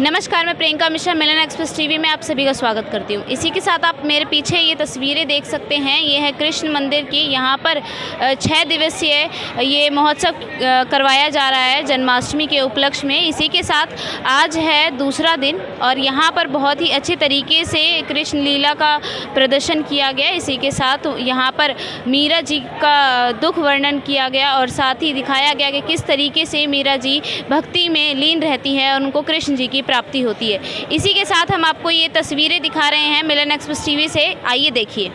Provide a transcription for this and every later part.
नमस्कार, मैं प्रियंका मिश्रा मिलन express TV में आप सभी का स्वागत करती हूँ। इसी के साथ आप मेरे पीछे ये तस्वीरें देख सकते हैं। ये है कृष्ण मंदिर की। यहाँ पर 6 दिवसीय ये महोत्सव करवाया जा रहा है जन्माष्टमी के उपलक्ष्य में। इसी के साथ आज है दूसरा दिन और यहाँ पर बहुत ही अच्छे तरीके से कृष्ण लीला का प्रदर्शन किया गया। इसी के साथ यहाँ पर मीरा जी का दुख वर्णन किया गया और साथ ही दिखाया गया कि किस तरीके से मीरा जी भक्ति में लीन रहती है और उनको कृष्ण जी की प्राप्ति होती है। इसी के साथ हम आपको ये तस्वीरें दिखा रहे हैं मिलन एक्सप्रेस टीवी से। आइए देखिए।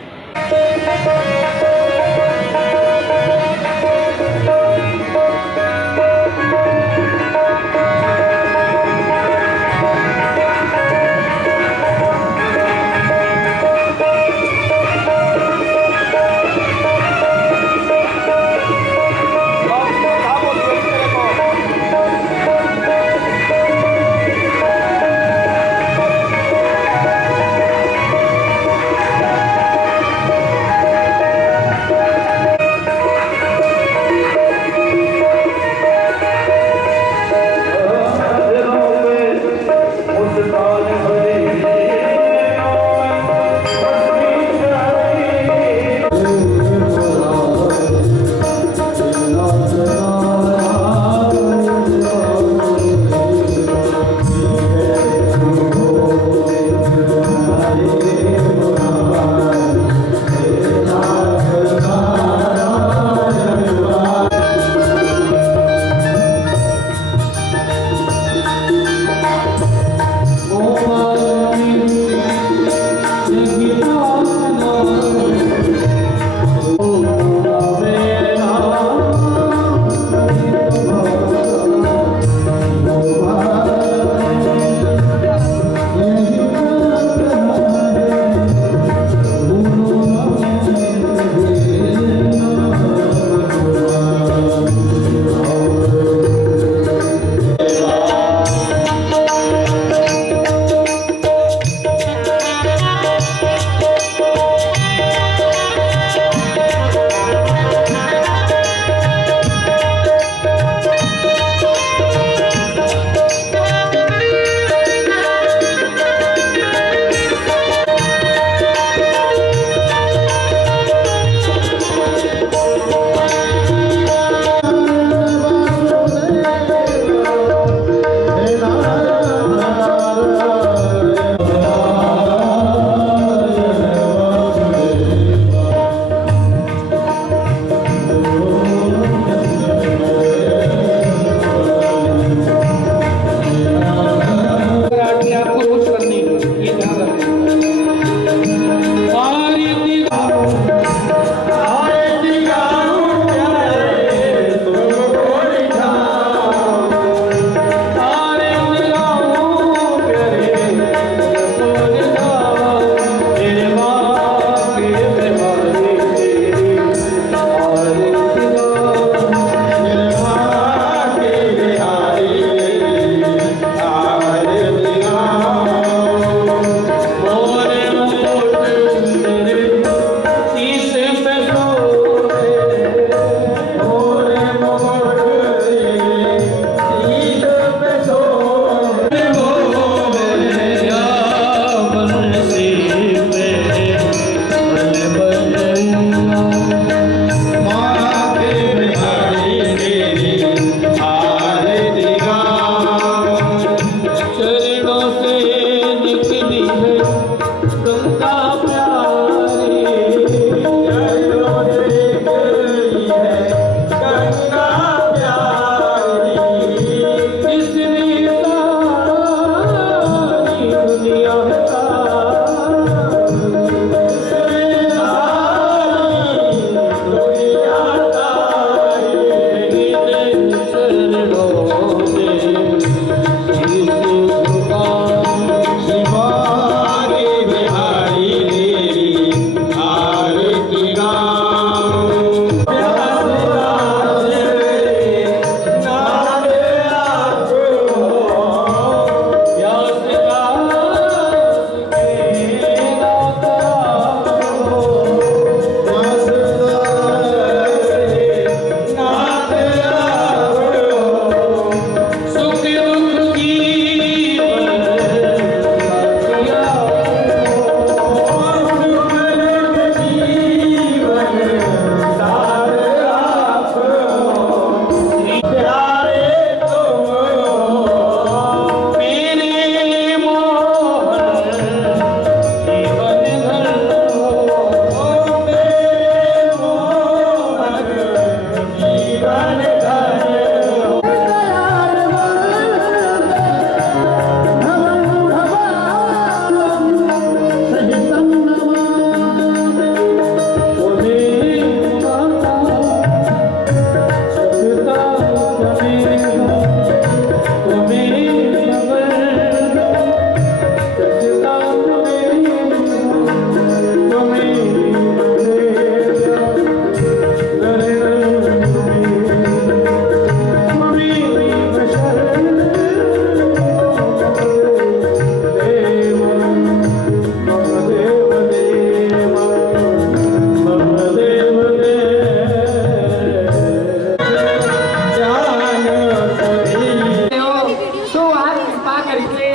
करके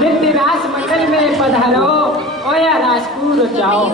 नित्य रास मंडल में पधारो और या राजपूत जाओ।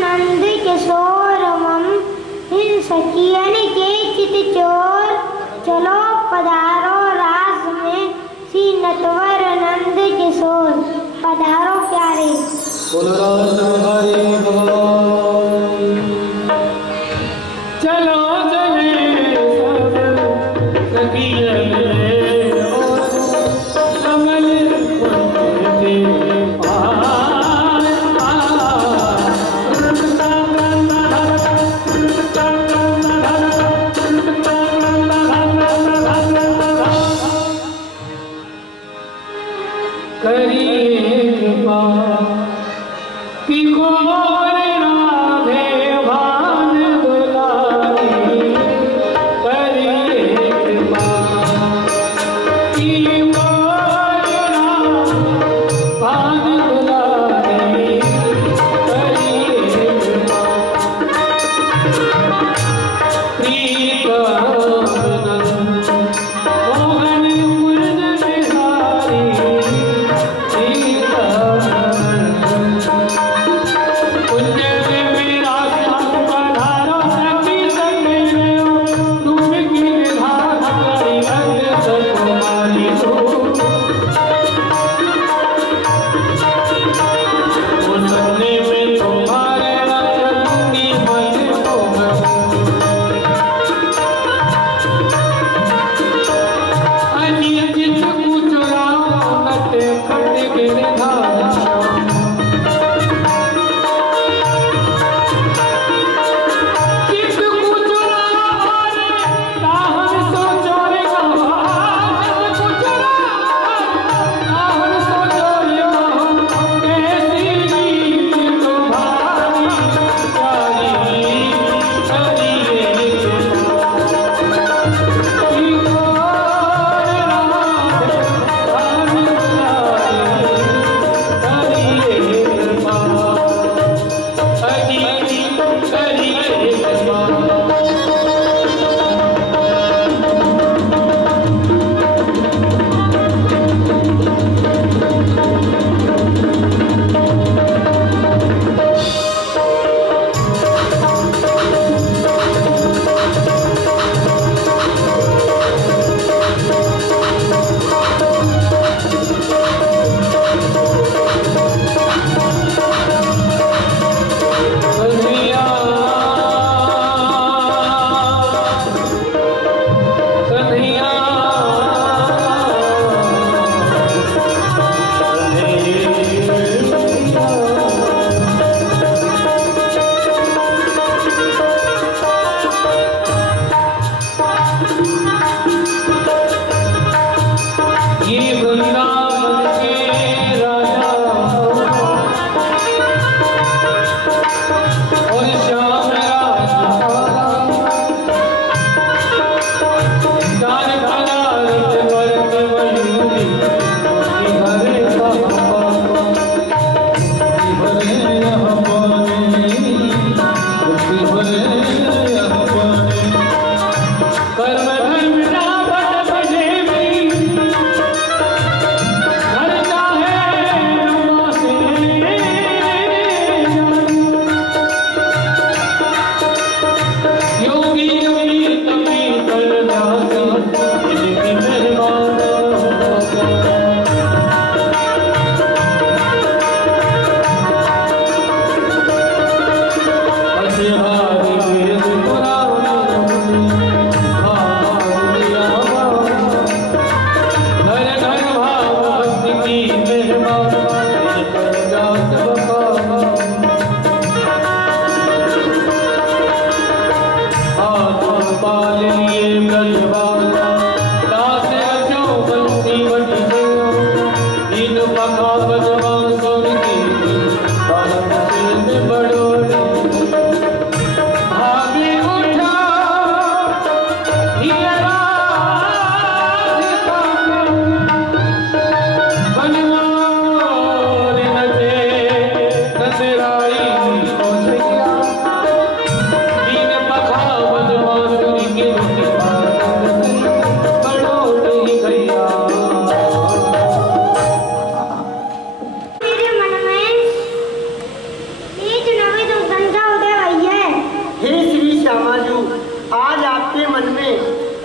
नंद किशोर मम हिल सकियन के चित चोर, चलो पधारो रास में सी नटवर नंद किशोर, पधारो प्यारे। चलो चले सब सखियन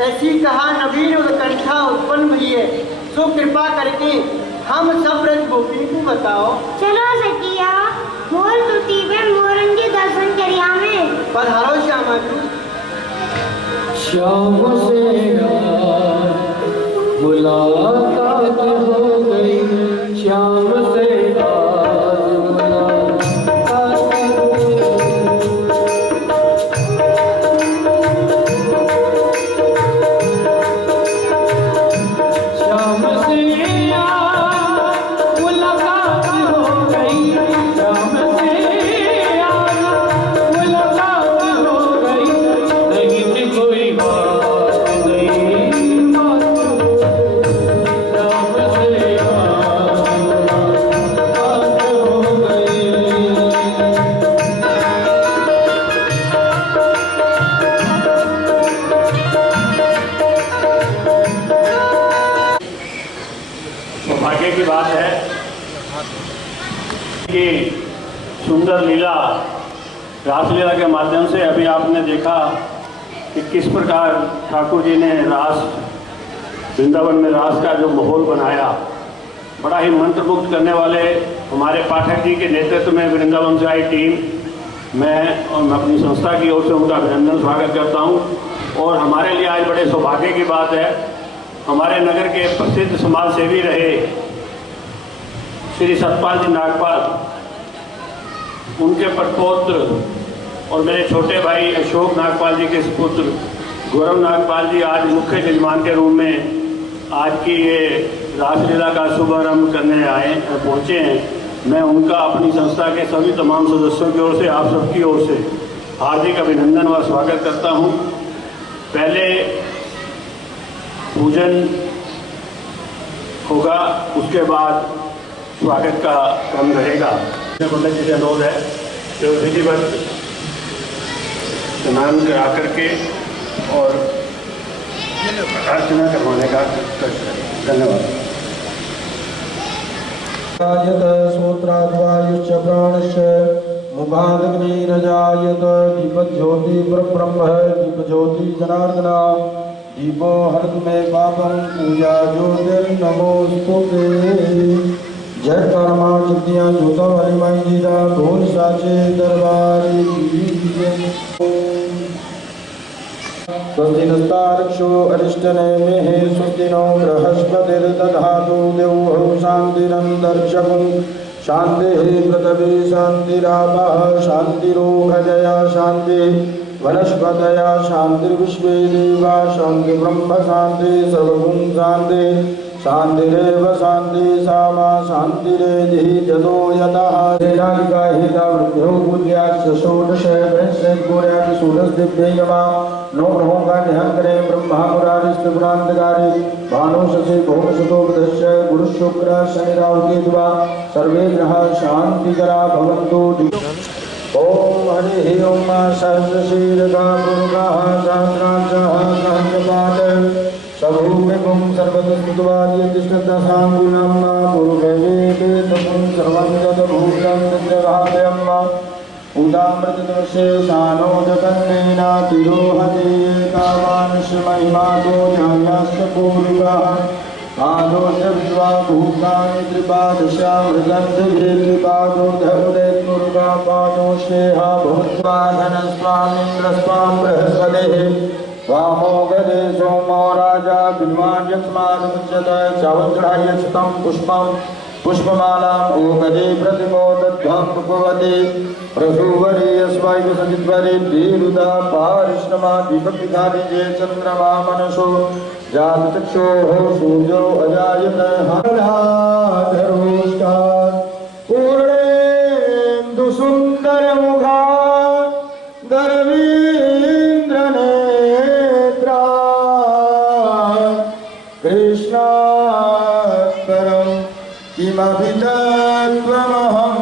ऐसी कहा नवीन उत्कंठा उत्पन्न हुई है, सो कृपा करके हम सब ब्रज गोपी को बताओ। चलो सखिया मोर तुटी में मोरन के दर्शन करिया में। पधारो श्यामा जी। श्याम से रात मुलाकात हो गई, श्याम से रात मुलाकात हो गई। श्याम से रात मुलाकात हो गई, श्याम से रात मुलाकात हो गई। नहीं थी कोई बात नहीं, बात श्याम से रात मुलाकात हो गई। सौभाग्य की बात है कि सुंदर लीला, रासलीला के माध्यम से अभी आपने देखा कि किस प्रकार ठाकुर जी ने रास, वृंदावन में रास का जो माहौल बनाया, बड़ा ही मंत्रमुग्ध करने वाले हमारे पाठक जी के नेतृत्व में वृंदावन से आई टीम, मैं और मैं अपनी संस्था की ओर से उनका अभिनंदन स्वागत करता हूँ। और हमारे लिए आज बड़े सौभाग्य की बात है, हमारे नगर के प्रसिद्ध समाज सेवी रहे श्री सतपाल जी नागपाल, उनके पटपौत्र और मेरे छोटे भाई अशोक नागपाल जी के सुपुत्र गौरव नागपाल जी आज मुख्य यजमान के रूप में आज की ये रासलीला का शुभारंभ करने पहुँचे हैं। मैं उनका अपनी संस्था के सभी तमाम सदस्यों की ओर से, आप सबकी ओर से हार्दिक अभिनंदन व स्वागत करता हूँ। पहले पूजन होगा, उसके बाद स्वागत का क्रम रहेगा। पंडित जी से अनुरोध है तो विधिवत स्नान करा करके और अर्चना करवाने का धन्यवाद। सूत्राद्वायुश्च प्राणश्च मुखादग्निरजायत दीपज्योति परब्रह्म दीपज्योति जनार्दना दीपो हरतु मे पापं पूजा ज्योतिर्नमोस्तुते। जय कर्मा चित्तियाँ ज्योता वाली माई जीरा ढोल साचे दरबारी स्वस्ति नस्तार्क्षो अरिष्टनेमिः स्वस्ति नो बृहस्पतिर्दधातु देवो शान्तिरन्तरिक्षं शान्तिः पृथिवी शान्तिरापः शान्तिरोगजया शान्तिः वनस्पतया शान्तिर्विश्वे देवा शान्ति ब्रह्म शान्ति सर्वभूम शान्ति शान्तिरेव शान्ति सामा शान्तिरेधि जतो यतः तेनालिका हिता वृद्धो पूज्यात् षोडश ब्रह्मश्रेष्ठ गोर्यात् षोडश दिव्ययमा नो ब्रह्मोगा निहंकरे ब्रह्मा मुरारि स्त्रिपुरान्तकारी भानु शशि भौमशतोपदश्च गुरुशुक्र शनि राहु केतुवा सर्वे ग्रहाः शान्तिकरा भवन्तु। ओम हरि ओम सहस्रशीर्षा पुरुषः सहस्राक्षः सहस्रपाठ सबूमिपुं सर्वतस्तुतवाद्यतिष्ठदशाङ्गुलं पुरुषवेदे तपुं सर्वं तद्भूतं तद्भाव्यं उदामृतदोषेशानो जगन्नेन तिरोहते तावांशमहिमातो ध्यायाश्च पूर्वः पादोश्च विश्वा भूतानि त्रिपादशामृगन्धिभिर्त्रिपादो धरुदेत्मुरुगापादोषेहा भूत्वा धनस्वामिन्द्रस्वां बृहस्पतिः वामो गदे सोमो राजा विद्वान् यस्मादमुच्यत चावज्राह्यच्छतं पुष्पं पुष्पमालाम् ओगदे प्रतिमोदध्वं उपवदे प्रसूवरीयस्वैव सचिद्वरे धीरुदा पारिश्रमा दीपपिधारिजे चन्द्रमा मनसो जातचक्षोः सूर्यो अजायत हरधरोष्टात् पूर्णेन्दु सुन्दरमुखा दर्वीन्द्रनेत्रा कृष्णात् परं किमपि तत्त्वमहं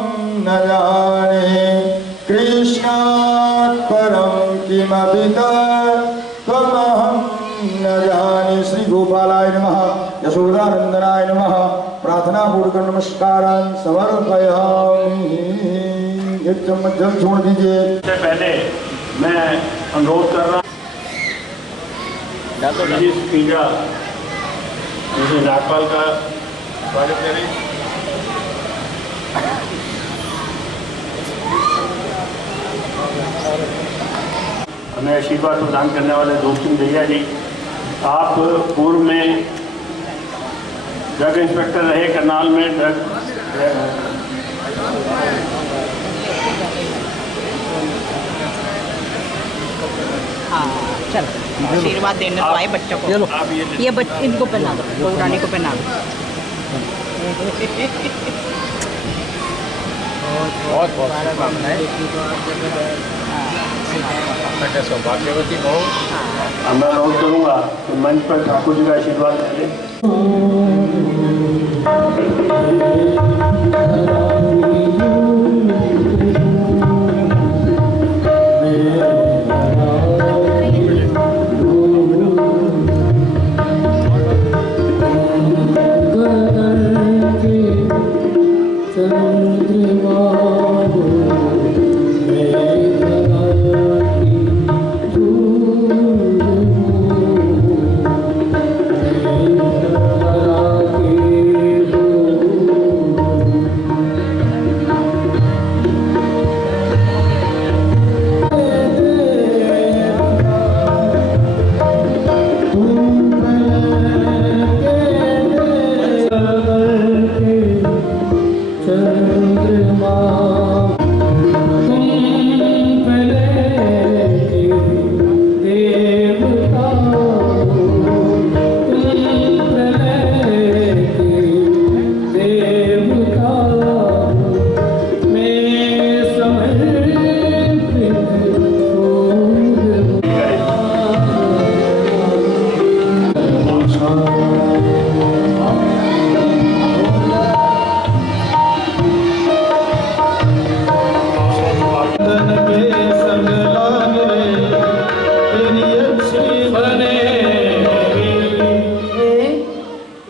न जाने कृष्णात् परं किमपि तत्त्वमहं न जाने। श्री गोपालाय नमः यशोदानंदनाय नमः। प्रार्थना पूर्वक नमस्कारान् समर्पयामि। एक चम्मच जल छोड़ दीजिए। इससे पहले मैं अनुरोध कर रहा विशेष पूजा जैसे नागपाल का स्वागत करें। हमें आशीर्वाद प्रदान करने वाले दोस्त सिंह भैया जी, आप पूर्व में ड्रग इंस्पेक्टर रहे करनाल में। ड्रग चलो आशीर्वाद देने तो आए बच्चों को। आप ये बच्चे इनको पहना दो, बहू रानी को पहना दो। बहुत बहुत शुभकामनाएं। सौभाग्यवती हो। मैं अनुरोध करूँगा कि मंच पर ठाकुर जी का आशीर्वाद करें।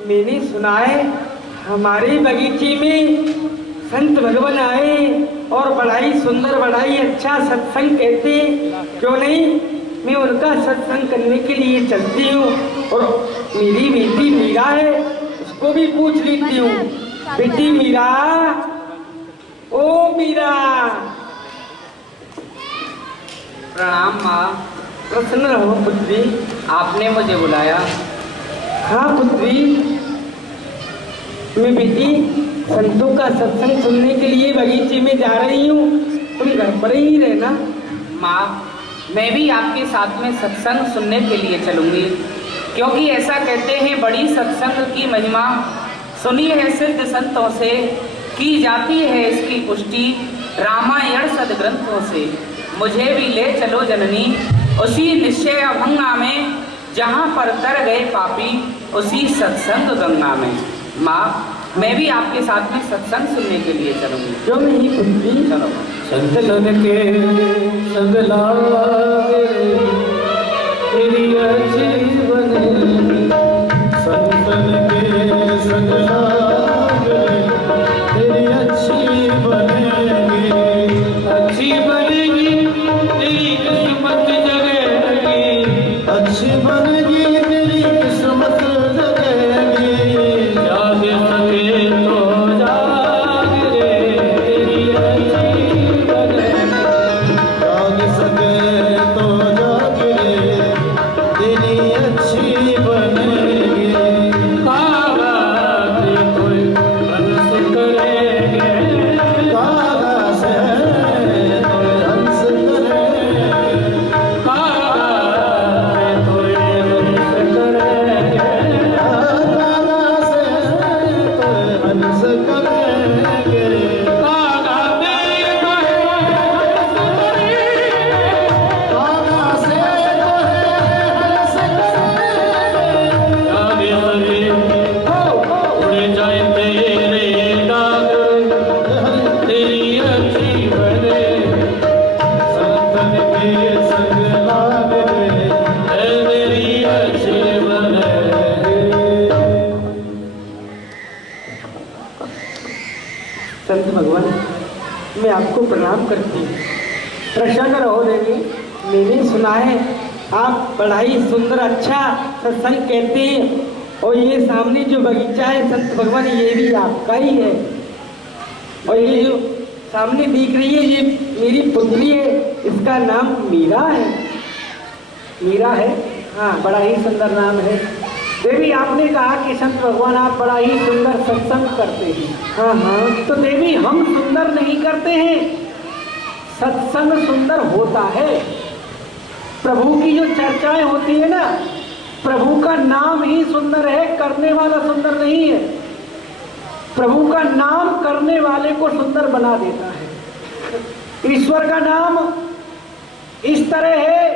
मैंने सुना है हमारे बगीचे में संत भगवान आए और बड़ाई सुंदर बड़ाई अच्छा सत्संग कहते, क्यों नहीं मैं उनका सत्संग करने के लिए चलती हूँ। और मेरी बेटी मीरा है, उसको भी पूछ लेती हूँ। बेटी मीरा, ओ मीरा। प्रणाम माँ। प्रसन्न रहो पुत्री। आपने मुझे बुलाया? हाँ पुत्री, मैं बेटी संतों का सत्संग सुनने के लिए बगीचे में जा रही हूँ, तुम घर पर ही रहना। माँ, मैं भी आपके साथ में सत्संग सुनने के लिए चलूंगी, क्योंकि ऐसा कहते हैं बड़ी सत्संग की महिमा सुनी है सिद्ध संतों से, की जाती है इसकी पुष्टि रामायण सदग्रंथों से। मुझे भी ले चलो जननी उसी निश्चय अभंगा में, जहाँ पर तर गए पापी उसी सत्संग गंगा में। माँ, मैं भी आपके साथ में सत्संग सुनने के लिए चलूंगी। क्यों नहीं पुत्री, चलो। संतन के संग लागे तेरी अच्छी बने, संतन के संग लागे तेरी अच्छी बनेगी, अच्छी बनेगी तेरी किस्मत जगेगी, अच्छी बनेगी तेरी किस्मत जगेगी। जाग सके तो जाग रे तेरी अच्छी बनेगी, जाग सके तो जाग रे तेरी अच्छी बनेगी। कागज कोई हंस करेंगे, कागज कोई हंस करेंगे, कागज कोई हंस करेंगे, कागज कोई हंस करेंगे। कागज उड़ जाए तेरे दाग तेरी अच्छी बने, संतन के संग लागे तेरी अच्छी बने। संत भगवान, मैं आपको प्रणाम करती हूँ। प्रसन्न रहो देवी। मैंने सुना है आप बड़ा ही सुंदर अच्छा सत्संग कहते हैं। और ये सामने जो बगीचा है संत भगवान, ये भी आपका ही है। और ये जो सामने दिख रही है ये मेरी पुत्री है, इसका नाम मीरा है। मीरा है, हाँ, बड़ा ही सुंदर नाम है। देवी, आपने कहा कि संत भगवान आप बड़ा ही सुंदर सत्संग करते हैं। हाँ हाँ, तो देवी हम सुंदर नहीं करते हैं, सत्संग सुंदर होता है। प्रभु की जो चर्चाएं होती है ना, प्रभु का नाम ही सुंदर है, करने वाला सुंदर नहीं है। प्रभु का नाम करने वाले को सुंदर बना देता है। ईश्वर का नाम इस तरह है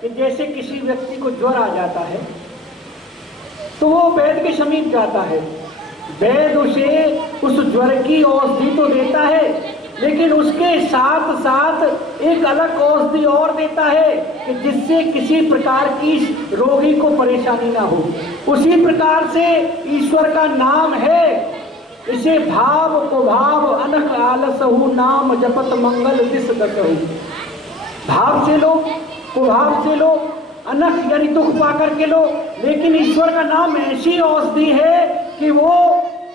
कि जैसे किसी व्यक्ति को ज्वर आ जाता है तो वो वैद्य के समीप जाता है, वैद्य उसे उस ज्वर की औषधि तो देता है, लेकिन उसके साथ साथ एक अलग औषधि और देता है कि जिससे किसी प्रकार की रोगी को परेशानी ना हो। उसी प्रकार से ईश्वर का नाम है। इसे भाव को भाव अनख आलसहु नाम जपत मंगल दिस दसहु। भाव से लो, कुभाव से लो, अनख यानी दुख पाकर के लो, लेकिन ईश्वर का नाम ऐसी औषधि है कि वो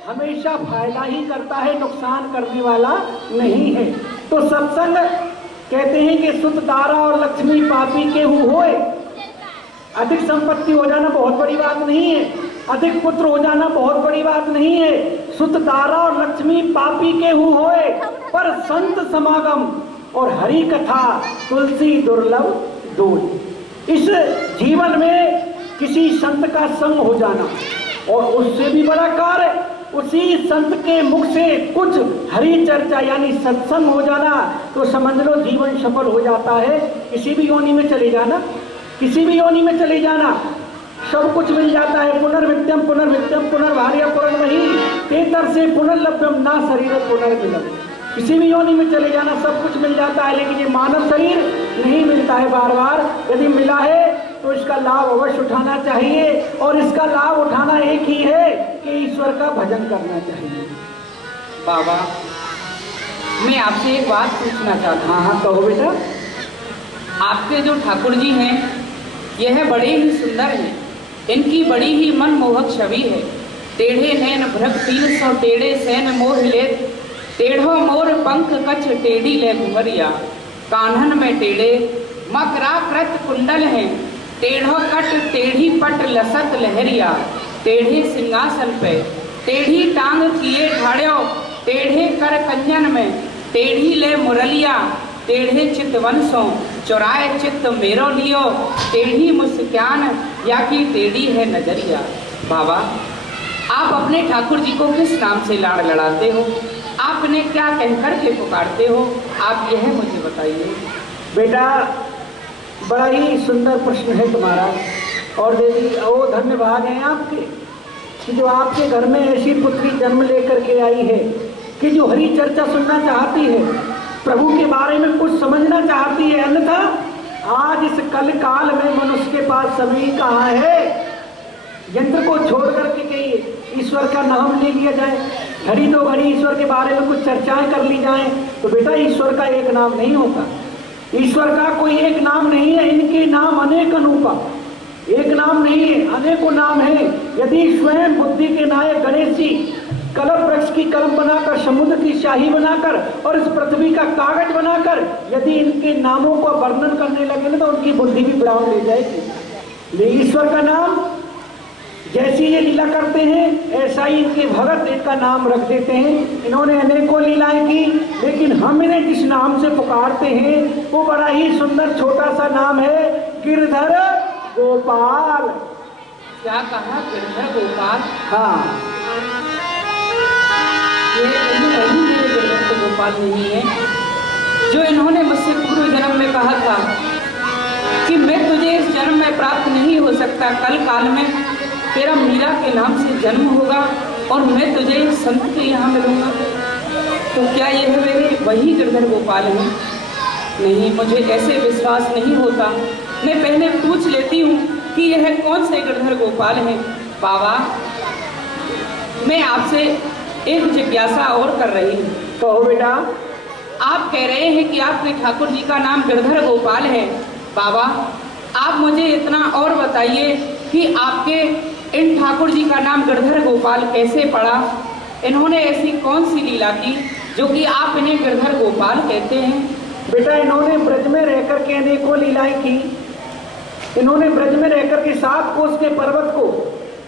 हमेशा फायदा ही करता है, नुकसान करने वाला नहीं है। तो सत्संग कहते हैं कि सुत दारा और लक्ष्मी पापी के होए। अधिक संपत्ति हो जाना बहुत बड़ी बात नहीं है, अधिक पुत्र हो जाना बहुत बड़ी बात नहीं है। सुत दारा और लक्ष्मी पापी के होए, पर संत समागम और हरि कथा तुलसी दुर्लभ दोई। इस जीवन में किसी संत का संग हो जाना और उससे भी बड़ा कार्य उसी संत के मुख से कुछ हरि चर्चा यानी सत्संग हो जाना, तो समझ लो जीवन सफल हो जाता है। किसी भी योनि में चले जाना, किसी भी योनि में चले जाना, सब कुछ मिल जाता है। पुनर्विद्यम पुनर्विद्यम पुनर्भार्या पुनर्मही तेतर से पुनर्लभ्यम ना शरीर पुनर्विलम। किसी भी योनि में चले जाना सब कुछ मिल जाता है, लेकिन ये मानव शरीर नहीं मिलता है बार बार। यदि मिला है तो इसका लाभ अवश्य उठाना चाहिए, और इसका लाभ उठाना एक ही है कि ईश्वर का भजन करना चाहिए। बाबा, मैं आपसे एक बात पूछना चाहता हूँ। हाँ कहो बेटा। आपके जो ठाकुर जी हैं यह बड़े ही सुंदर हैं, इनकी बड़ी ही मनमोहक छवि है। टेढ़े नैन भ्रग 300 टेढ़े सैन मोह लेत, टेढ़ो मोर पंख कछ टेढ़ी ले घुमरिया। कान्हन में टेढ़े मकराकृत कुंडल हैं, टेढ़ो कट टेढ़ी पट लसत लहरिया। टेढ़े सिंहासन पे टेढ़ी टांग किए ठाड़ो, टेढ़े कर कंजन में टेढ़ी ले मुरलिया। टेढ़े चित वंशों चुराए चित्त मेरो लियो, टेढ़ी मुस्कान या की टेढ़ी है नजरिया। बाबा, आप अपने ठाकुर जी को किस नाम से लाड़ लड़ाते हो? आप इन्हें क्या कहकर के पुकारते हो? आप यह मुझे बताइए। बेटा, बड़ा ही सुंदर प्रश्न है तुम्हारा, और देवी वो धन्यवाद हैं आपके कि जो आपके घर में ऐसी पुत्री जन्म लेकर के आई है कि जो हरि चर्चा सुनना चाहती है, प्रभु के बारे में कुछ समझना चाहती है। अन्यथा आज इस कल काल में मनुष्य के पास समय कहाँ है? यंत्र को छोड़ करके कहिए ईश्वर का नाम ले लिया जाए, घड़ी दो घड़ी ईश्वर के बारे में कुछ चर्चाएं कर ली जाएं, तो बेटा ईश्वर का एक नाम नहीं होता। ईश्वर का कोई एक नाम नहीं है, इनके नाम अनेक अनूपा। एक नाम नहीं है, अनेकों नाम है। यदि स्वयं बुद्धि के नायक गणेश जी कलम वृक्ष की कलम बनाकर, समुद्र की शाही बनाकर और इस पृथ्वी का कागज बनाकर यदि इनके नामों का वर्णन करने लगे ना तो उनकी बुद्धि भी विराम ले जाएगी। लेकिन ईश्वर का नाम जैसी ये लीला करते हैं ऐसा ही इनके भगत इनका नाम रख देते हैं। इन्होंने अनेकों लीलाएं की, लेकिन हम इन्हें जिस नाम से पुकारते हैं वो बड़ा ही सुंदर छोटा सा नाम है, गिरधर गोपाल। क्या कहा? गिरधर गोपाल? हाँ, ये वही मेरे गिरधर गोपाल नहीं है जो इन्होंने मुझसे पूर्व जन्म में कहा था कि मैं तुझे इस जन्म में प्राप्त नहीं हो सकता, कल काल में तेरा मीरा के नाम से जन्म होगा और मैं तुझे संत के यहाँ मिलूंगा। तो क्या यह मेरे वही गिरधर गोपाल हैं? नहीं, मुझे ऐसे विश्वास नहीं होता। मैं पहले पूछ लेती हूँ कि यह कौन से गिरधर गोपाल हैं। बाबा, मैं आपसे एक जिज्ञासा और कर रही हूँ। कहो बेटा। आप कह रहे हैं कि आपके ठाकुर जी का नाम गिरधर गोपाल है। बाबा, आप मुझे इतना और बताइए कि आपके इन ठाकुर जी का नाम गिरधर गोपाल कैसे पड़ा? इन्होंने ऐसी कौन सी लीला की जो कि आप इन्हें गिरधर गोपाल कहते हैं? बेटा, इन्होंने ब्रज में रहकर के अनेकों लीलाएं की। इन्होंने ब्रज में रहकर के 7 कोस के पर्वत को,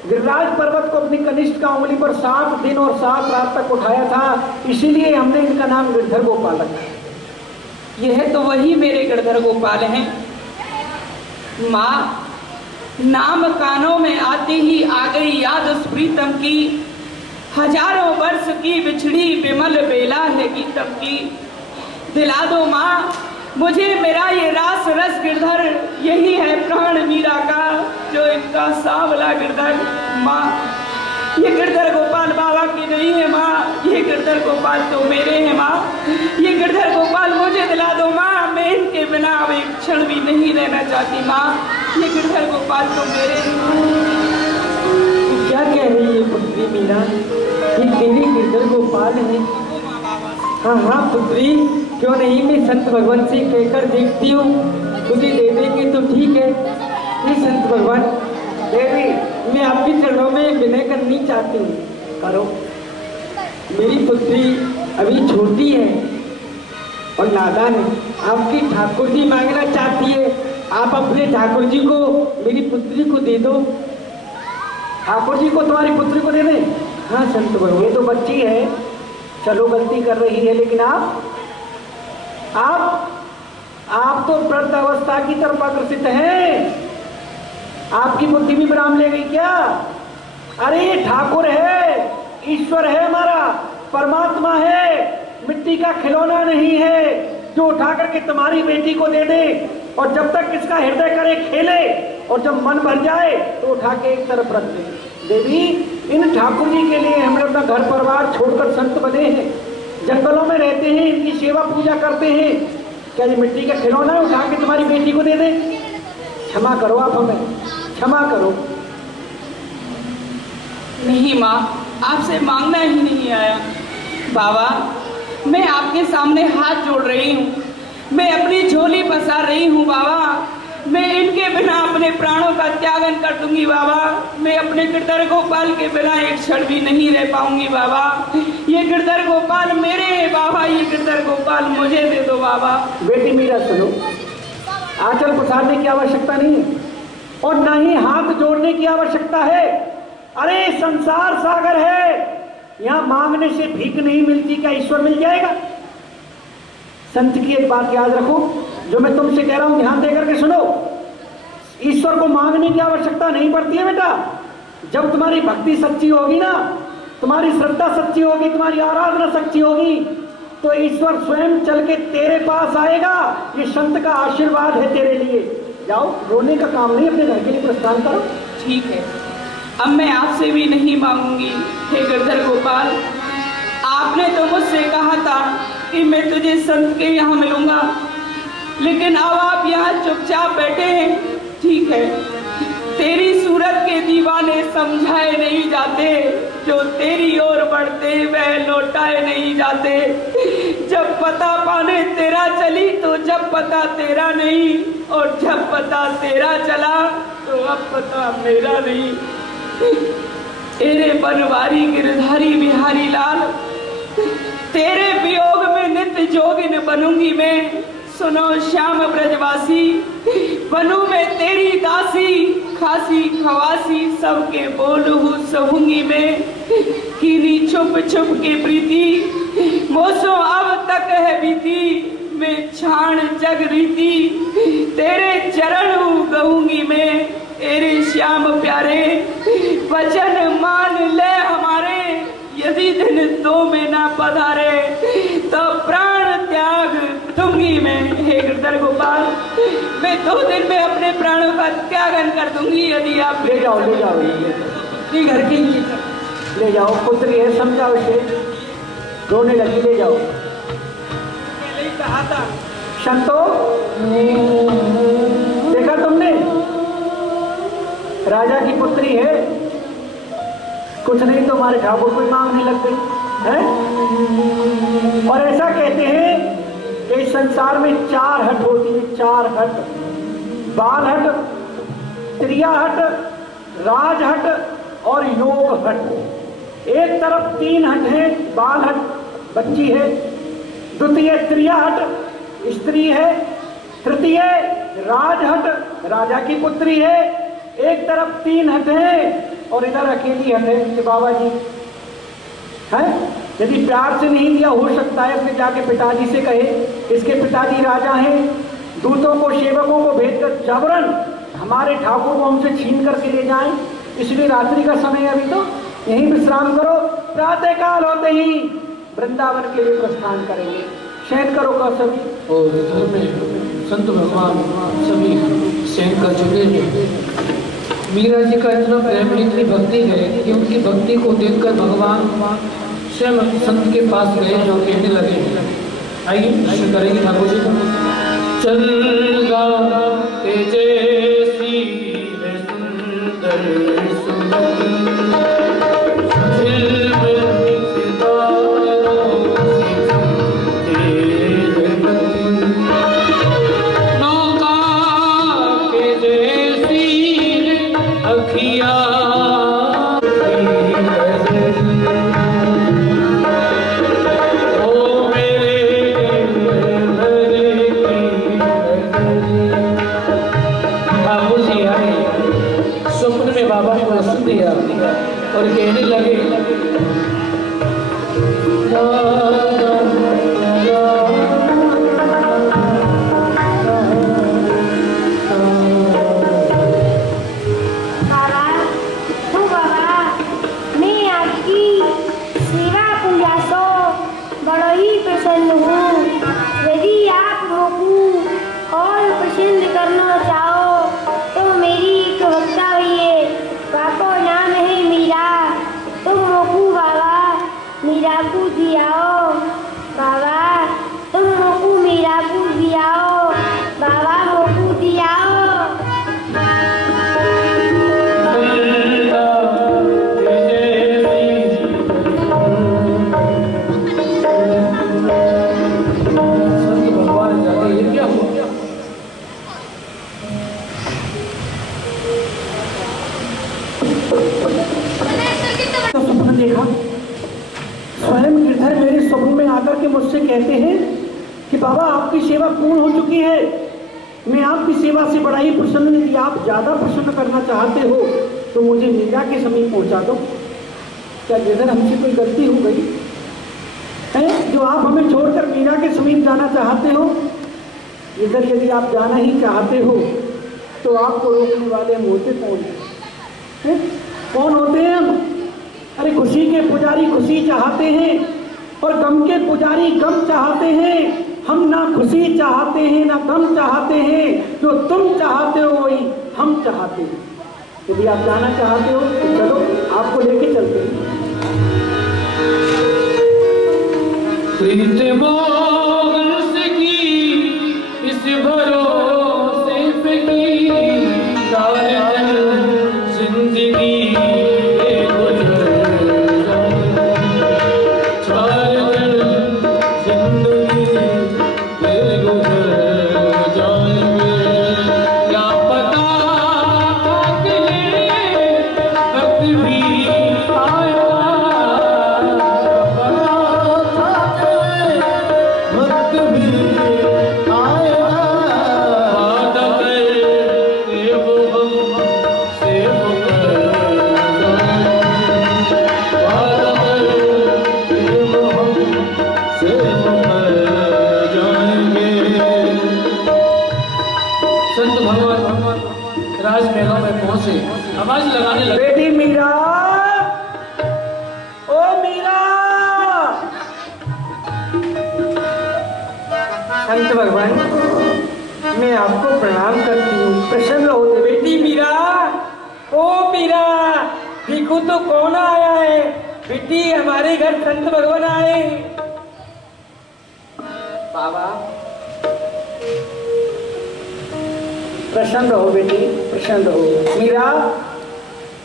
गिरिराज पर्वत को अपनी कनिष्ठ का उंगली पर 7 दिन और 7 रात तक उठाया था। इसीलिए हमने इनका नाम गिरधर गोपाल रखा। यह तो वही मेरे गिरधर गोपाल हैं। माँ, नाम कानों में आते ही आ गई याद उस प्रीतम की, हजारों वर्ष की बिछड़ी विमल बेला है गीतम की। दिला दो माँ मुझे मेरा ये रास रस गिरधर, यही है प्राण मीरा का जो इनका सांवला गिरधर। माँ, ये गिरधर गोपाल बाबा की नहीं है माँ, ये गिरधर गोपाल तो मेरे हैं माँ। ये गिरधर गोपाल मुझे दिला दो माँ, मैं इनके बिना अब एक क्षण भी नहीं रहना चाहती माँ। ये गिरधर गोपाल तो मेरे हैं। क्या कह रही है पुत्री मीरा? ये तेरी गिरधर गोपाल है? हाँ हाँ पुत्री, क्यों नहीं, मैं संत भगवान से कहकर देखती हूँ, तुझे दे देंगे तो ठीक है। ये संत भगवान, देवी मैं आपके चरणों में विनय करनी चाहती हूँ, करो। मेरी पुत्री अभी छोटी है और नादान है, आपकी ठाकुर जी मांगना चाहती है, आप अपने ठाकुर जी को मेरी पुत्री को दे दो। ठाकुर जी को तुम्हारी पुत्री को दे दें? हाँ संत भगवान। ये तो बच्ची है, चलो गलती कर रही है, लेकिन आप तो वृद्ध अवस्था की तरफ आकर्षित हैं। आपकी बुद्धि भी विराम ले गई क्या? अरे ये ठाकुर है, ईश्वर है, हमारा परमात्मा है, मिट्टी का खिलौना नहीं है जो उठा करके तुम्हारी बेटी को दे दे और जब तक इसका हृदय करे खेले और जब मन भर जाए तो उठा के एक तरफ रख दे। देवी, इन ठाकुर जी के लिए हमने अपना घर परिवार छोड़कर संत बने हैं, जंगलों में रहते हैं, इनकी सेवा पूजा करते हैं। क्या ये मिट्टी का खिलौना है उठा के तुम्हारी बेटी को दे दे? क्षमा करो, आप हमें क्षमा करो। नहीं माँ, आपसे मांगना ही नहीं आया। बाबा, मैं आपके सामने हाथ जोड़ रही हूँ, मैं अपनी झोली पसार रही हूँ बाबा। मैं इनके बिना अपने प्राणों का त्यागन कर दूंगी बाबा। मैं अपने गिरधर गोपाल के बिना एक क्षण भी नहीं रह पाऊंगी बाबा। ये गिरधर गोपाल मेरे हैं बाबा, ये गिरधर गोपाल मुझे दे दो बाबा। बेटी मीरा सुनो, आंचल पसारने की आवश्यकता नहीं है और न ही हाथ जोड़ने की आवश्यकता है। अरे संसार सागर है, यहाँ मांगने से भीख नहीं मिलती, क्या ईश्वर मिल जाएगा? संत की एक बात याद रखो, जो मैं तुमसे कह रहा हूं ध्यान देकर के सुनो। ईश्वर को मांगने की आवश्यकता नहीं पड़ती है बेटा। जब तुम्हारी भक्ति सच्ची होगी ना, तुम्हारी श्रद्धा सच्ची होगी, तुम्हारी आराधना सच्ची होगी, तो ईश्वर स्वयं चल के तेरे पास आएगा। ये संत का आशीर्वाद है तेरे लिए। जाओ, रोने का काम नहीं, अपने घर के लिए प्रस्थान करो। ठीक है, अब मैं आपसे भी नहीं मांगूंगी। हे गिरधर गोपाल, आपने तो मुझसे कहा था कि मैं तुझे संत के यहाँ मिलूंगा, लेकिन अब आप यहाँ चुपचाप बैठे हैं। ठीक है, तेरी सूरत के दीवाने समझाए नहीं जाते, जो तेरी ओर बढ़ते वह लौटाए नहीं जाते। जब पता पाने तेरा चली तो जब पता तेरा नहीं, और जब पता तेरा चला तो अब पता मेरा नहीं। तेरे बनवारी गिरधारी बिहारी लाल, तेरे वियोग में नित्य जोगिन बनूंगी मैं। सुनो श्याम ब्रजवासी, बनू मैं तेरी दासी, खासी खवासी सबके बोलू सहूंगी मैं। कीनी छुप छुप के प्रीति मोसो अब तक है बीती, मैं छाण जग रीति तेरे चरण गहूंगी मैं। तेरे श्याम प्यारे वचन मान ले हमारे, यदि दिन दो में ना पधारे तो प्राण त्याग दूंगी मैं। हे गिरधर गोपाल, मैं 2 दिन में अपने प्राणों का त्यागन कर दूंगी यदि आप ले जाओ, ले जाओ, अपने घर के लिए। ले जाओ, पुत्री है, समझाओ इसे, रोने लगी, ले जाओ। पहले ही कहा था। संतो, देखा तुमने, राजा की पुत्री है, कुछ नहीं तो हमारे ठाकुर कोई मांगने लग गई है। और ऐसा कहते हैं कि इस संसार में 4 हट होती है, 4 हट। बालहट, त्रियाहट, राजहट और योग हट। एक तरफ 3 हट है, बालहट बच्ची है, द्वितीय त्रियाहट स्त्री है, तृतीय राजहट राजा की पुत्री है। एक तरफ 3 हट है और इधर अकेली हट है कि बाबा जी है। यदि प्यार से नहीं दिया, हो सकता है इसने जाके पिताजी से कहे, इसके पिताजी राजा हैं, दूतों को सेवकों को भेजकर जबरन हमारे ठाकुर को हमसे छीन करके ले जाएं। इसलिए रात्रि का समय है, अभी तो यहीं विश्राम करो, प्रातः काल होते ही वृंदावन के लिए प्रस्थान करेंगे। शयन करो का सभी। और घर में संत भगवान सभी शयन कर चुके हैं। मीरा जी का इतना प्रेम, इतनी भक्ति है कि उनकी भक्ति को देखकर भगवान स्वयं संत के पास गए जो कहने लगे। आइए दर्शन करेंगे ठाकुर जी को। चंदा तेजसी है सुंदर सुंदर और कहने लगे देखा। स्वयं गिरधर मेरे स्वप्न में आकर के मुझसे कहते हैं कि बाबा आपकी सेवा पूर्ण हो चुकी है, मैं आपकी सेवा से बड़ा ही प्रसन्न। यदि आप ज्यादा प्रसन्न करना चाहते हो तो मुझे मीरा के समीप पहुंचा दो। क्या गिरधर हमसे कोई गलती हो गई है जो आप हमें छोड़कर मीरा के समीप जाना चाहते हो? गिरधर यदि आप जाना ही चाहते हो तो आपको रोकने वाले हम होते कौन है? कौन होते हैं हम? अरे खुशी के पुजारी खुशी चाहते हैं और गम के पुजारी गम चाहते हैं। हम ना खुशी चाहते हैं ना गम चाहते हैं, जो तुम चाहते हो वही हम चाहते हैं। यदि आप जाना चाहते हो तो चलो, आपको लेके चलते हैं। इस भरोसे पे की जिंदगी आवाज लगाने लगे। बेटी मीरा, ओ मीरा। संत भगवान मैं आपको प्रणाम करती हूँ, प्रसन्न होते। बेटी मीरा, ओ मीरा, देखो तो कौन आया है। बेटी हमारे घर संत भगवान आए। बाबा प्रसन्न रहो बेटी, प्रसन्न रहो। मीरा,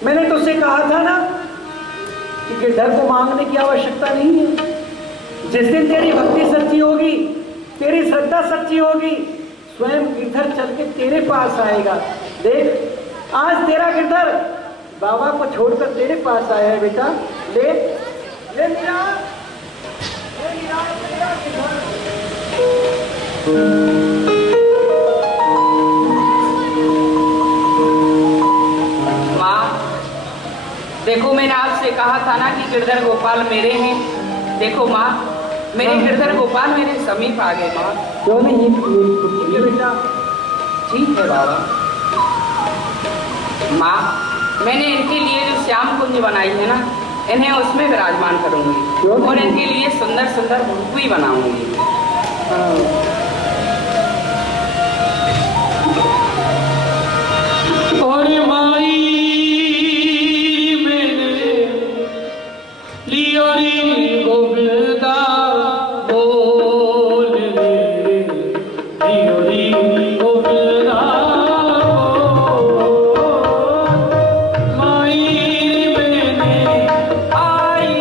मैंने तुझसे कहा था ना कि गिरधर को मांगने की आवश्यकता नहीं है। जिस दिन तेरी भक्ति सच्ची होगी, तेरी श्रद्धा सच्ची होगी, स्वयं गिरधर चल के तेरे पास आएगा। देख आज तेरा गिरधर बाबा को छोड़कर तेरे पास आया है बेटा। ले ले मीरा, ले मीरा, तेरा गिरधर। देखो मैंने आपसे कहा था ना कि गिरधर गोपाल मेरे हैं। देखो माँ, मेरे गिरधर गोपाल मेरे समीप आ गए माँ। क्यों नहीं ठीक है बेटा? ठीक है बाबा। माँ, मैंने इनके लिए जो श्याम कुंज बनाई है ना, इन्हें उसमें विराजमान करूंगी और इनके लिए सुंदर सुंदर भूपी बनाऊंगी। और माई गोविंदा बोल रे, गोविंदा माई मैंने आई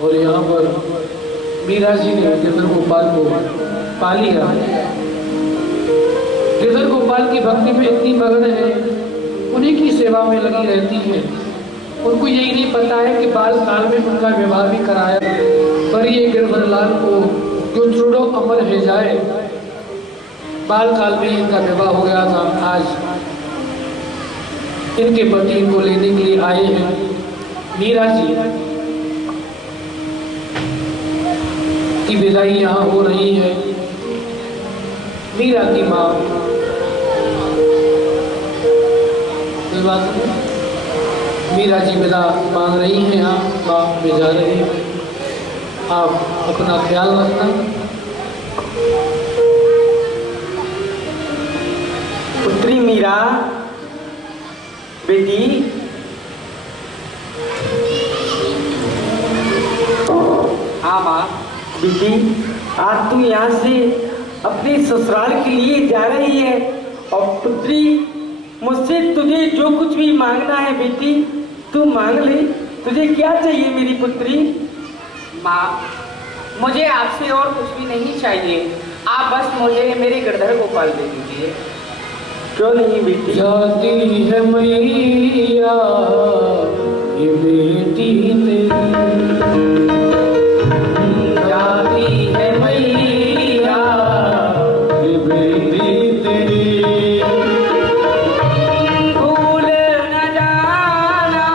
और यहाँ पर मीरा जी ने गिरधर गोपाल को पा लिया। गिरधर गोपाल की भक्ति में इतनी मग्न है, उन्हीं की सेवा में लगी रहती है। उनको यही नहीं पता है कि बाल काल में उनका विवाह भी कराया, पर ये गिरधर लाल को जो त्रुडो अमर है जाए, बाल काल में इनका विवाह हो गया था। आज इनके पति इनको लेने के लिए आए हैं। मीरा जी की विदाई यहाँ हो रही है। मीरा की माँ मीरा जी विदा मांग रही हैं, यहाँ माँ भेजा रही हैं। आप अपना ख्याल रखना। पुत्री मीरा, बेटी हाँ माँ। बेटी, आज तू यहाँ से अपने ससुराल के लिए जा रही है और पुत्री मुझसे तुझे जो कुछ भी मांगना है बेटी तू मांग ले। तुझे क्या चाहिए मेरी पुत्री? माँ, मुझे आपसे और कुछ भी नहीं चाहिए। आप बस मुझे मेरे गिरधर गोपाल दे दीजिए। क्यों नहीं बेटी? जाती है मैया ये बेटी तेरी, जाती है मैया ये बेटी तेरी, भूल न जाना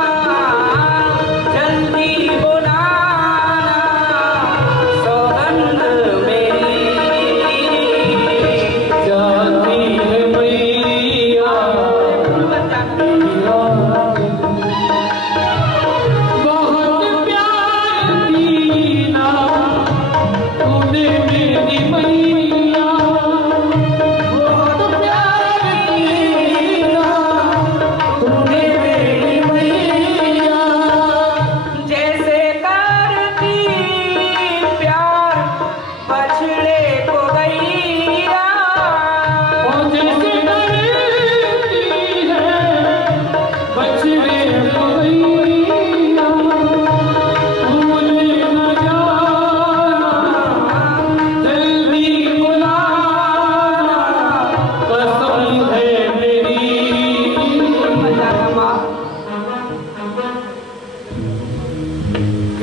जल्दी बुलाना सौगंध मेरी। जाती है मैया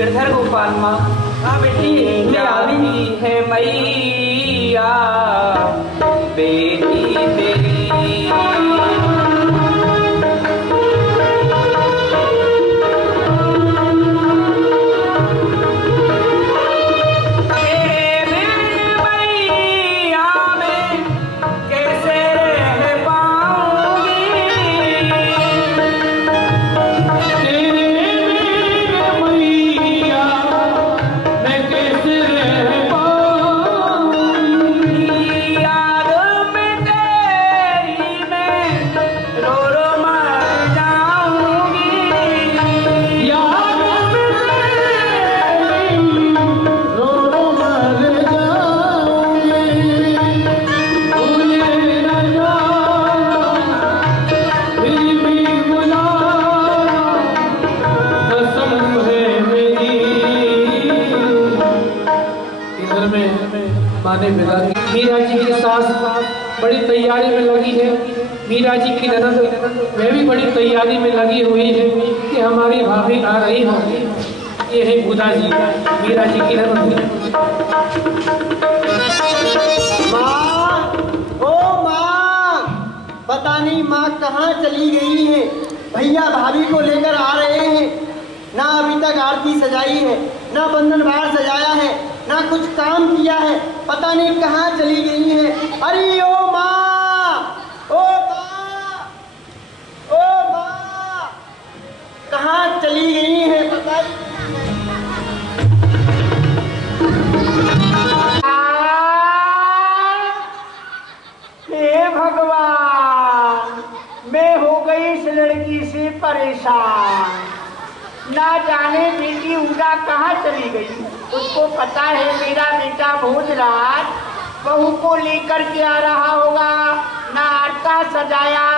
गिरधर गोपाल माँ। हाँ बेटी ये आ भी जाती है मैया बेटी तेरी। मीरा जी की सास बड़ी तैयारी में लगी है। मीरा जी की ननद वह भी बड़ी तैयारी में लगी हुई है कि हमारी भाभी आ रही होगी। ये है बुधा जी, मीरा जी की ननद। माँ, ओ माँ, पता नहीं माँ कहाँ चली गई है। भैया भाभी को लेकर आ रहे हैं। ना अभी तक आरती सजाई है, ना बंधन बार सजाया है, ना कुछ काम किया है। पता नहीं कहाँ चली गई है। अरे ओ माँ, ओ माँ, ओ माँ, कहाँ चली गई है पता नहीं। हे भगवान, मैं हो गई इस लड़की से परेशान। ना जाने बेटी उड़ा कहाँ चली गई। उसको पता है मेरा बेटा भोजराज बहू को लेकर के आ रहा होगा। ना आटा सजाया,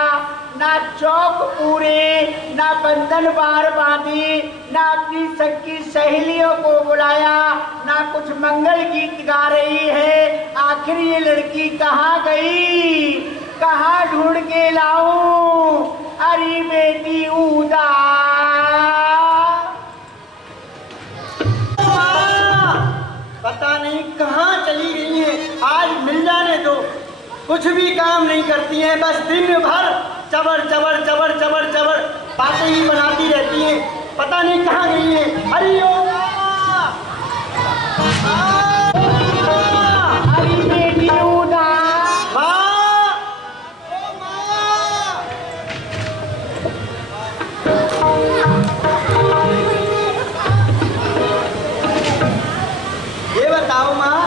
ना चौक पूरे, ना बंधन बार बांधी, ना अपनी सबकी सहेलियों को बुलाया, ना कुछ मंगल गीत गा रही है। आखिर ये लड़की कहाँ गई, कहाँ ढूंढ के लाऊं। अरे बेटी उदा, पता नहीं कहाँ चली गई है। आज मिल जाने दो। कुछ भी काम नहीं करती हैं, बस दिन भर चबर चबर चबर चबर चबर बातें ही बनाती रहती हैं। पता नहीं कहाँ गई है। अरे ओ अरे बेटी उदा, ये बताओ माँ,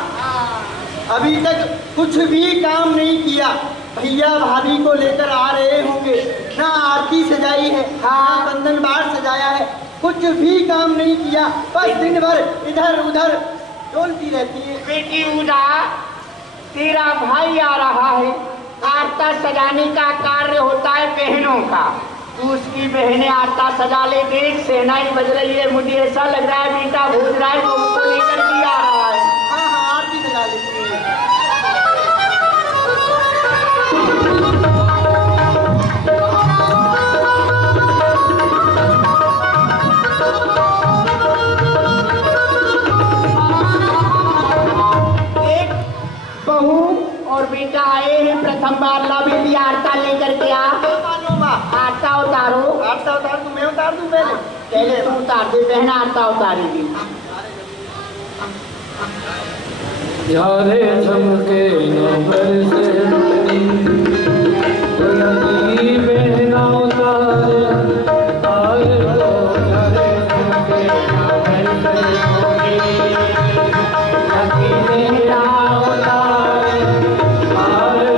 अभी तक कुछ भी काम नहीं किया। भैया भाभी को लेकर आ रहे होंगे, ना आरती सजाई है, हाँ बंधन बार सजाया है, कुछ भी काम नहीं किया। बस दिन भर इधर उधर डोलती रहती है। बेटी उदा, तेरा भाई आ रहा है। आरता सजाने का कार्य होता है बहनों का। तू उसकी बहनें आरता सजा ले। देख सेनाई बज रही है। मुझे ऐसा लग रहा है बेटा भोजराज को लेकर के आ रहा है। हाँ हाँ आरती सजा लेती है। बहू और बेटा आए हैं। प्रथम बार ला बेटी आरता लेकर के आ। आरता उतारो। आरता उतार दूं, मैं उतार दूं पहले। पहले तू उतार दे, बहन आरता उतारेगी। झारे चमके नंबर से लगी बहना उतारे आए तो झारे चमके नंबर से लगी बहना उतारे आए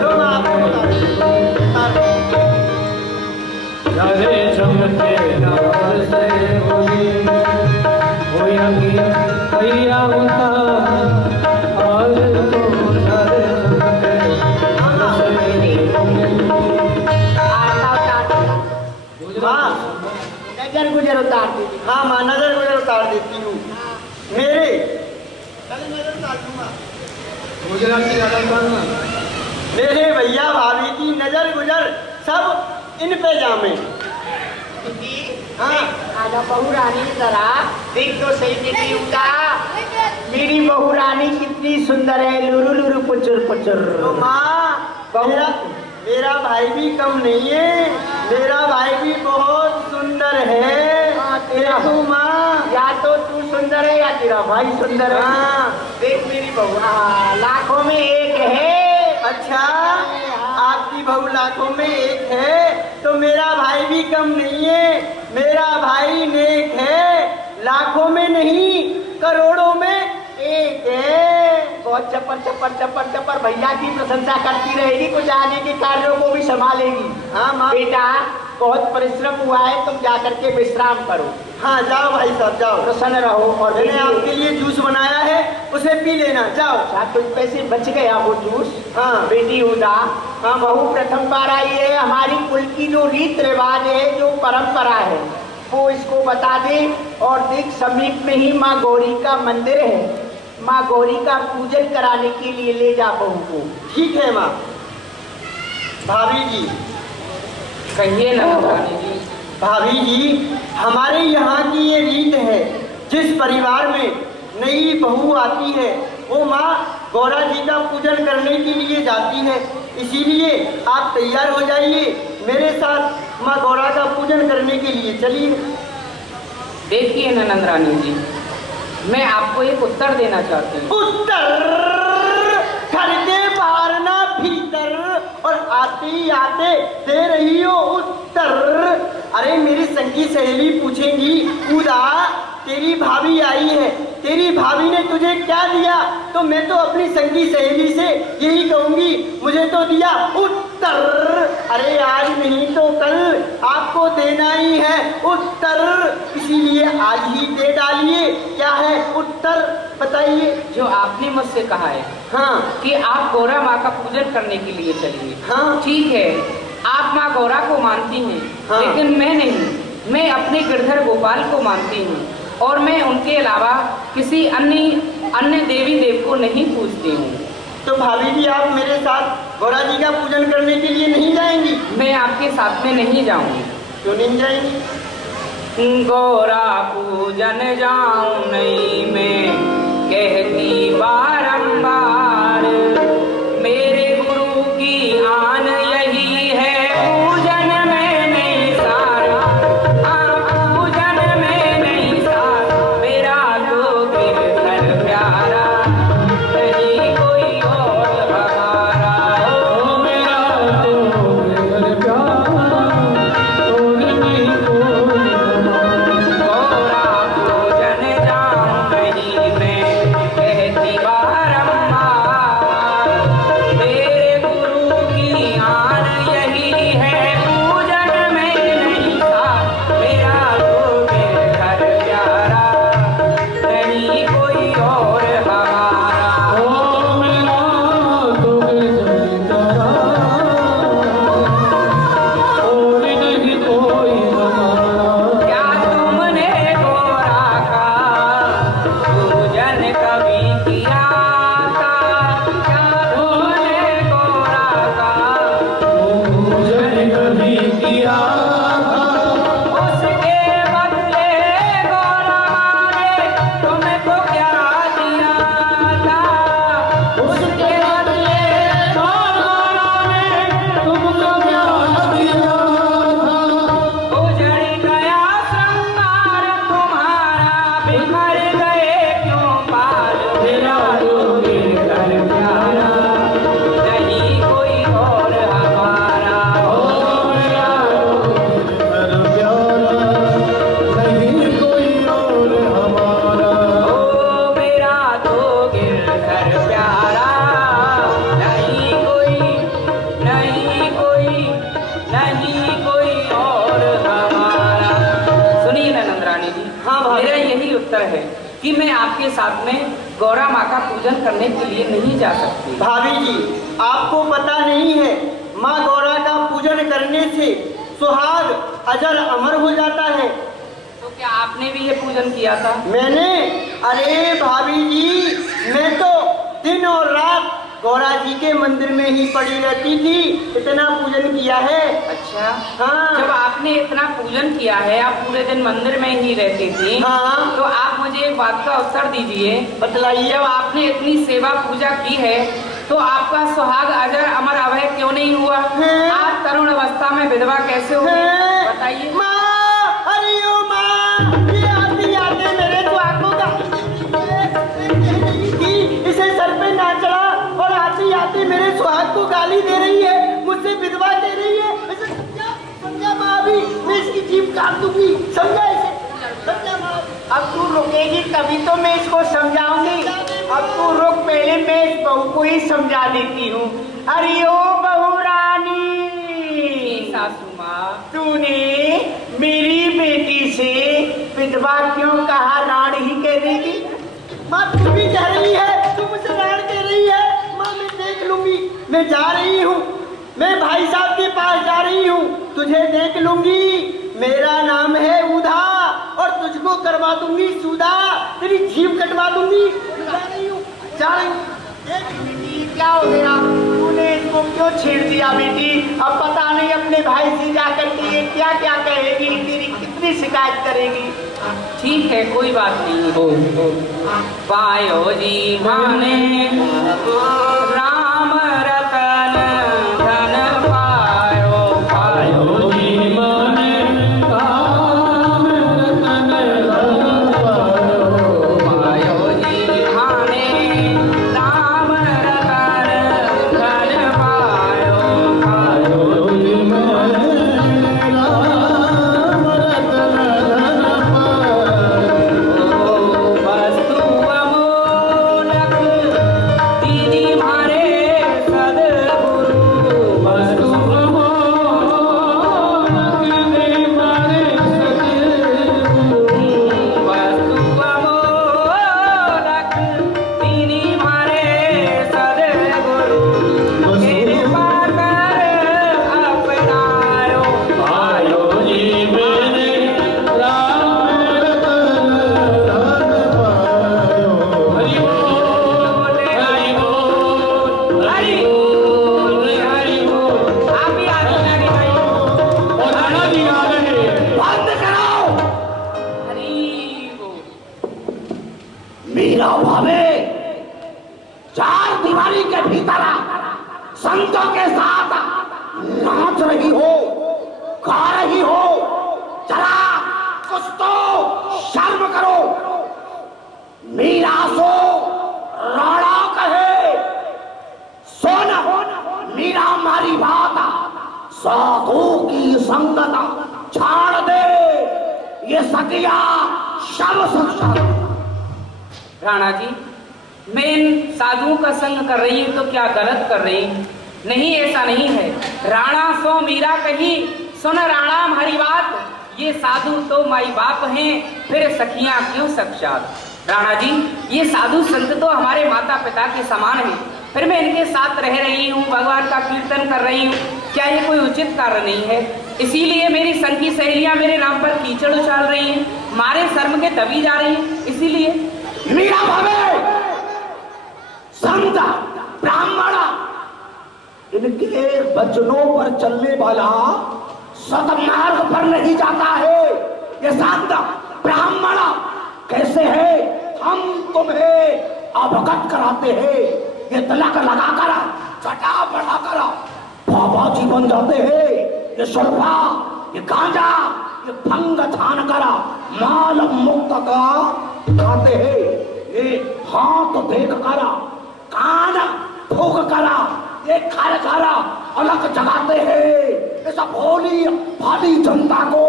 तो झारे चमके नंबर से होगी भैया उतार। नजर गुजर उतार दी। हाँ माँ नजर गुजर उतार देती हूँ। मेरे नजर उतार दूंगा। मेरे भैया भाभी की नजर गुजर सब इन पे जामे। हाँ आ बहू रानी जरा देख तो सही बेटी उदा मेरी बहू रानी कितनी सुंदर है, लुरु लुरु पुचुर पुचुर। तो माँ मेरा भाई भी कम नहीं है, मेरा भाई भी बहुत सुंदर है। देखो माँ, या तो तू सुंदर है या तेरा भाई सुंदर है। हाँ। देख मेरी बहू लाखों में एक है। अच्छा, आपकी बहू लाखों में एक है तो मेरा भाई भी कम नहीं है, मेरा भाई नेक है, लाखों में नहीं करोड़ों में एक है। बहुत चप्पर चप्पर चप्पर चप्पर भैया की प्रशंसा करती रहेगी, कुछ आगे के कार्यों को भी संभालेगी। हाँ माँ। बेटा बहुत परिश्रम हुआ है, तुम जा करके विश्राम करो। हाँ जाओ भाई साहब जाओ, प्रसन्न रहो। और मैंने आपके लिए जूस बनाया है, उसे पी लेना, जाओ। अच्छा कुछ पैसे बच गया वो जूस। हाँ बेटी उदा, हाँ बहू प्रथम बार आई है, हमारी कुल की जो रीत रिवाज है, जो परंपरा है, वो इसको बता दे। और देख समीप में ही माँ गौरी का मंदिर है, माँ गौरी का पूजन कराने के लिए ले जा बहू को। ठीक है माँ। भाभी जी कहिए ना रानी जी। भाभी जी, हमारे यहाँ की ये रीत है, जिस परिवार में नई बहू आती है वो माँ गौरा जी का पूजन करने के लिए जाती है, इसीलिए आप तैयार हो जाइए, मेरे साथ माँ गौरा का पूजन करने के लिए चलिए। देखिए ननद रानी जी, मैं आपको एक उत्तर देना चाहती हूँ। उत्तर घर के बाहर ना भीतर, और आते ही आते दे रही हो उत्तर। अरे मेरी संगी सहेली पूछेंगी, उदा तेरी भाभी आई है, तेरी भाभी ने तुझे क्या दिया, तो मैं तो अपनी संगी सहेली से यही कहूंगी, मुझे तो दिया उत्तर। अरे आज नहीं तो कल आपको देना ही है उत्तर, इसीलिए आज ही दे डालिए। क्या है उत्तर बताइए। जो आपने मुझसे कहा है हाँ कि आप गौरा माँ का पूजन करने के लिए चलिए, हाँ ठीक है, आप माँ गौरा को मानती हैं, हाँ। लेकिन मैं नहीं, मैं अपने गिरधर गोपाल को मानती हूँ, और मैं उनके अलावा किसी अन्य देवी देव को नहीं पूजती हूँ। तो भाभी जी आप मेरे साथ गौरा जी का पूजन करने के लिए नहीं जाएंगी? मैं आपके साथ में नहीं जाऊँगी। क्यों नहीं जाएंगी? गौरा पूजन जाऊं नहीं मैं, कहती बारंबार, मेरे गुरु की आन यही है, पूजन में नहीं सारा, पूजन में नहीं सारा, मेरा तो गिरधर प्यारा, नहीं कोई और हमारा, ओ मेरा तो गिरधर प्यारा, और नहीं कोई गौरा पूजन जाऊं नहीं मैं, कहती बारंबार, मेरे गुरु की आन यही है, पूजन में नहीं था, मेरा तो गिरधर प्यारा, नहीं कोई और हमारा, ओ मेरा तो गिरधर प्यारा, और नहीं कोई हमारा। क्या तुमने गौरा का पूजन कभी किया था? क्या तुमने गौरा का पूजन कभी किया था? उसके बदले गौरा ने तुमको क्या दिया था? उसके बदले गौरा ने तुमको क्या दिया था? उजड़ गया श्रृंगार तुम्हारा, बिखर गए क्यों बाल, मेरा तो गिरधर प्यारा, नहीं कोई और हमारा, ओ मेरा तो गिरधर प्यारा, नहीं कोई और हमारा, ओ मेरा तो गिरधर प्यारा, नहीं कोई और हमारा। सुनिए ना नंदरानी जी, हाँ भाभी। मेरा यही उत्तर है कि मैं आपके साथ में गौरा माँ का पूजन करने के लिए नहीं जा सकती। भाभी जी आपको पता नहीं है, माँ गौरा का पूजन करने से सुहाग अजर अमर हो जाता है। तो क्या आपने भी ये पूजन किया था? मैंने, अरे भाभी जी मैं तो दिन और रात गौरा जी के मंदिर में ही पड़ी रहती थी, इतना पूजन किया है। अच्छा, हाँ। जब आपने इतना पूजन किया है, आप पूरे दिन मंदिर में ही रहती थी, हाँ। तो आप मुझे एक बात का उत्तर दीजिए, बतलाइए। जब आपने इतनी सेवा पूजा की है तो आपका सुहाग अजर अमर अभय क्यों नहीं हुआ? आप तरुण अवस्था में विधवा कैसे हो गई? बताइए। अरे ओ माँ, ये आते आते मेरे सुहागों का इसे सर पे ना चढ़ा और आते आते मेरे सुहाग को गाली दे रही है, मुझसे विधवा दे रही है। इसे समझा माँ, अभी मैं इसकी जीभ काट दूंगी, समझा इसे, समझा माँ। अब तू रुकेगी तभी तो मैं इसको समझाऊंगी। अब तू रुक, पहले मैं इस बहू को ही समझा देती हूँ। अरे ओ बहू रानी, सासू माँ, तूने मेरी बेटी से विधवा क्यों कहा? राण ही कह देगी। माँ तू भी कह रही है, तू मुझसे राण कह रही है। माँ मैं देख लूंगी, मैं जा रही हूँ, मैं भाई साहब के पास जा रही हूँ, तुझे देख लूंगी। मेरा नाम है उधा और तुझको करवा दूंगी सुधा, तेरी जीभ कटवा दूंगी। जा रही हूँ, जा रही हूँ। बेटी क्या हो गया? तूने इसको क्यों छेड़ दिया बेटी? अब पता नहीं अपने भाई से जाकर के ये क्या क्या कहेगी, तेरी कितनी शिकायत करेगी। ठीक है, कोई बात नहीं। पायो जी माने राम रतन धन पायो, पायो जी माने राम रतन धन पायो, पायो जी माने राम रतन धन पायो, पायो जी माने राम रतन धन पायो। वस्तु अमोलक दीदी मारे सदगुरु, वस्तु अमोलक दीदी मारे सदगुरु, वस्तु अमोलक दीदी मारे सदगुरु, कृपा कर अपनायो, पायो जी मैंने राम रतन धन पायो। हरि बोल, हरि बोल, हरि बोल, हरि बोल। आप भी आ जाइए भाई, और खाना भी आ रहे हैं। बंद कराओ। हरि बोल। मीरा भावे चार दीवारी के भीतर संतों के साथ नाच रही हो, गा रही हो, चला कुछ तो शर्म करो। मीरा सो राणा कहे, सोना मीरा मारी बात, साधु की संगत छाड़ दे, ये सतिया शव संसार। राणा जी, मैं इन साधुओं का संग कर रही हूँ तो क्या गलत कर रही हूँ? नहीं, ऐसा नहीं है। राणा सो मीरा कही, सुन राणा हमारी बात, ये साधु तो माई बाप हैं, फिर सखियां क्यों साक्षात। राणा जी, ये साधु संत तो हमारे माता पिता के समान हैं, फिर मैं इनके साथ रह रही हूँ, भगवान का कीर्तन कर रही हूँ, क्या ये कोई उचित कार्य नहीं है? इसीलिए मेरी संग की सहेलियां मेरे नाम पर कीचड़ उछाल रही हैं, मारे शर्म के दबी जा रही हैं। इसीलिए मीरा भावे संत ब्राह्मण इनके वचनों पर चलने वाला सतमार्ग पर नहीं जाता है। ये संत ब्राह्मण कैसे है हम तुम्हें अवगत कराते हैं। ये तिलक लगाकर चटा बढ़ाकर बाबा जी बन जाते हैं। ये सुल्फा, ये गांजा, ये भंग थान करा माल मुक्त का खाते हैं। ये हाथ देख करा, कान फूक करा, ये घर घर अलग जगाते हैं। ऐसा भोली भाली जनता को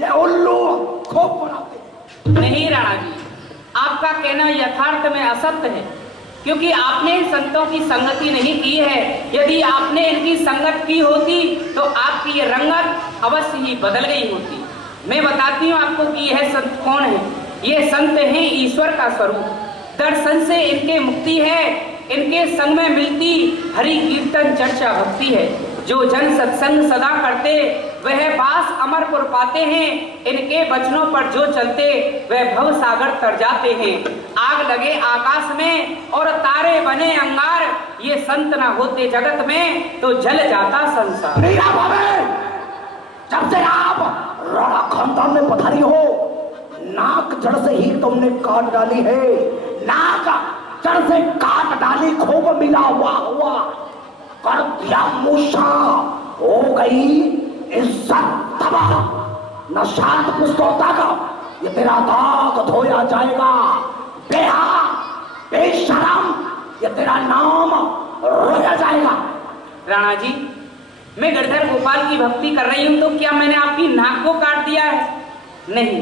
ये उल्लू खूब बनाते हैं। नहीं राणा जी, आपका कहना यथार्थ में असत्य है, क्योंकि आपने संतों की संगति नहीं की है। यदि आपने इनकी संगत की होती तो आपकी ये रंगत अवश्य ही बदल गई होती। मैं बताती हूँ आपको कि यह संत कौन है। ये संत हैं ईश्वर का स्वरूप। दर्शन से इनके मुक्ति है, इनके संग में मिलती हरि कीर्तन चर्चा भक्ति है। जो जन सत्संग सदा करते वह बास अमरपुर पाते हैं। इनके वचनों पर जो चलते वह भव सागर तर जाते हैं। आग लगे आकाश में और तारे बने अंगार, ये संत ना होते जगत में तो जल जाता संसार। मीरा भावे, जब से आप राणा खानदान में पधारी हो, नाक जड़ से ही तुमने काट डाली है। नाक जड़ से काट डाली, खूब मिला हुआ कर दिया मूसा, हो गई इज्जत तबाह। न शांत पुस्तोता का ये तेरा दाग धोया जाएगा। बेहा बेशरम, ये तेरा नाम रोया जाएगा। राणा जी, मैं गिरधर गोपाल की भक्ति कर रही हूं तो क्या मैंने आपकी नाक को काट दिया है? नहीं,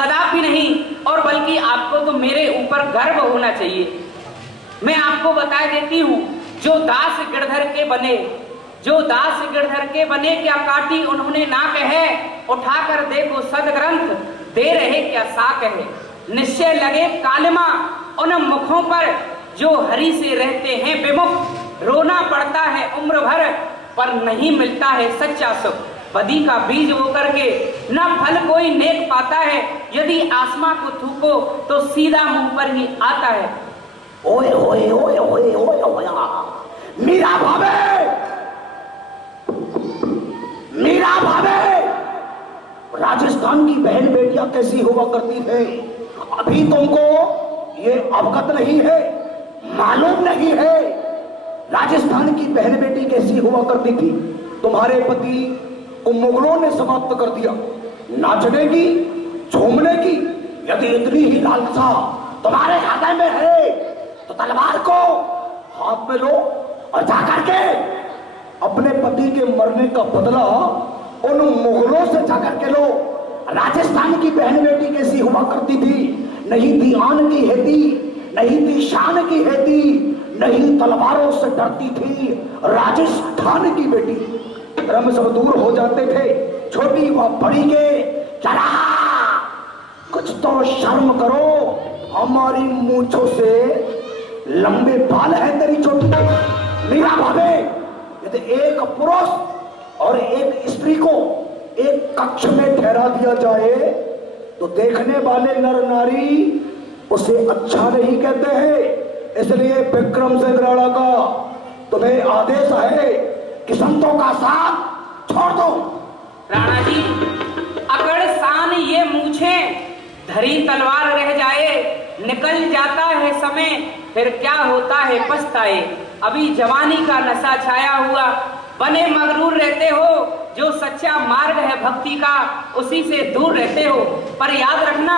कदापि नहीं। और बल्कि आपको तो मेरे ऊपर गर्व होना चाहिए। मैं आपको बता देती हूँ, जो दास गिरधर के बने, जो दास गिरधर के बने, क्या काटी उन्होंने नाक है। उठाकर देखो सदग्रंथ, दे रहे क्या साक है। निश्चय लगे कालिमा उन मुखों पर जो हरि से रहते हैं विमुख। रोना पड़ता है उम्र भर पर नहीं मिलता है सच्चा सुख। बदी का बीज वो करके न फल कोई नेक पाता है। यदि आसमां को थूको तो सीधा मुंह पर ही आता है। ओए ओए ओए ओए ओए ओए, मीरा भावे, मीरा भावे, राजस्थान की बहन बेटियां कैसी हुआ करती थे अभी तुमको ये अवगत नहीं है, मालूम नहीं है। राजस्थान की बहन बेटी कैसी हुआ करती थी। तुम्हारे पति को मुगलों ने समाप्त कर दिया। नाचने की, झूमने की यदि इतनी ही लालसा तुम्हारे हृदय में है तो तलवार को हाथ में लो और जाकर के अपने पति के मरने का बदला उन मुगलों से जाकर के लो। राजस्थान की बहन बेटी कैसी हुआ करती थी। नहीं थी आन की हेती, नहीं थी शान की हेती, नहीं तलवारों से डरती थी। राजस्थान की बेटी धर्म सब दूर हो जाते थे, छोटी व बड़ी के। चला कुछ तो शर्म करो, हमारी मूंछों से लंबे बाल है तेरी चोटी पे। मीरा भावे, यदि एक पुरुष और एक स्त्री को एक कक्ष में ठहरा दिया जाए तो देखने वाले नर नारी उसे अच्छा नहीं कहते हैं। इसलिए विक्रम सिंह राणा का तुम्हें आदेश है कि संतों का साथ छोड़ दो। राणा जी, अगर शान ये मूछे धरी तलवार रह जाए, निकल जाता है समय फिर क्या होता है पछताए। अभी जवानी का नशा छाया हुआ, बने मगरूर रहते हो। जो सच्चा मार्ग है भक्ति का उसी से दूर रहते हो। पर याद रखना,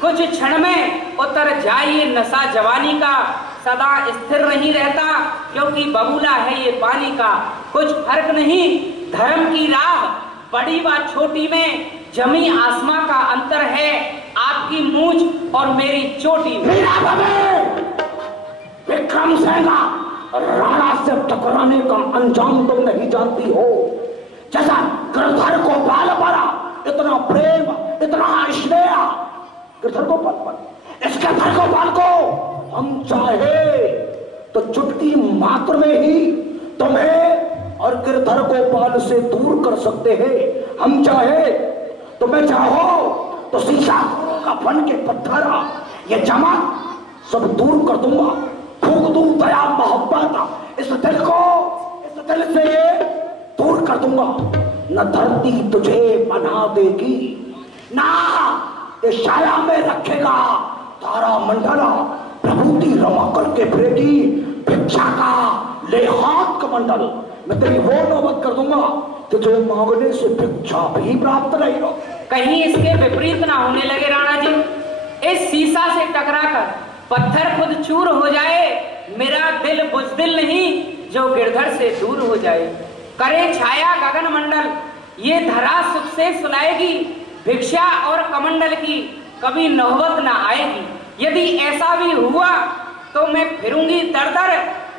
कुछ क्षण में उतर जाए नशा जवानी का। सदा स्थिर नहीं रहता क्योंकि बबूला है ये पानी का। कुछ फर्क नहीं धर्म की राह बड़ी व छोटी में, जमी आसमां का अंतर है आपकी मूंछ और मेरी चोटी में। विक्रम सेना राणा से टकराने का अंजाम तुम नहीं जानती हो। जैसा गिरधर को बाल पड़ा, इतना प्रेम, इतना स्नेह गिरधर को बाल पर, इस गिरधर को बाल को हम चाहे तो चुटकी मात्र में ही तुम्हें और गिरधर गोपाल से दूर कर सकते हैं। हम चाहे तुम्हें चाहो तो शीशा का बन के पत्थर ये जमा सब दूर कर दूंगा। फूक दूं दया मोहब्बत इस दिल से दूर कर दूंगा। न धरती तुझे बना देगी, ना ये छाया में रखेगा तारा मंडला। प्रभुति रमा करके फिरेगी भिक्षा का ले हाथ कमंडल। मैं तेरी वो नौबत कर दूंगा कि जो मांगने से भिक्षा भी प्राप्त नहीं हो। कहीं इसके विपरीत ना होने लगे राणा जी। इस शीशा से टकराकर पत्थर खुद चूर हो जाए। मेरा दिल बुजदिल नहीं जो गिरधर से दूर हो जाए। करे छाया गगन मंडल, ये धरा सुख से सुलाएगी। भिक्षा और कमंडल की कभी नौबत ना आएगी। यदि ऐसा भी हुआ तो मैं फिरूंगी दर दर,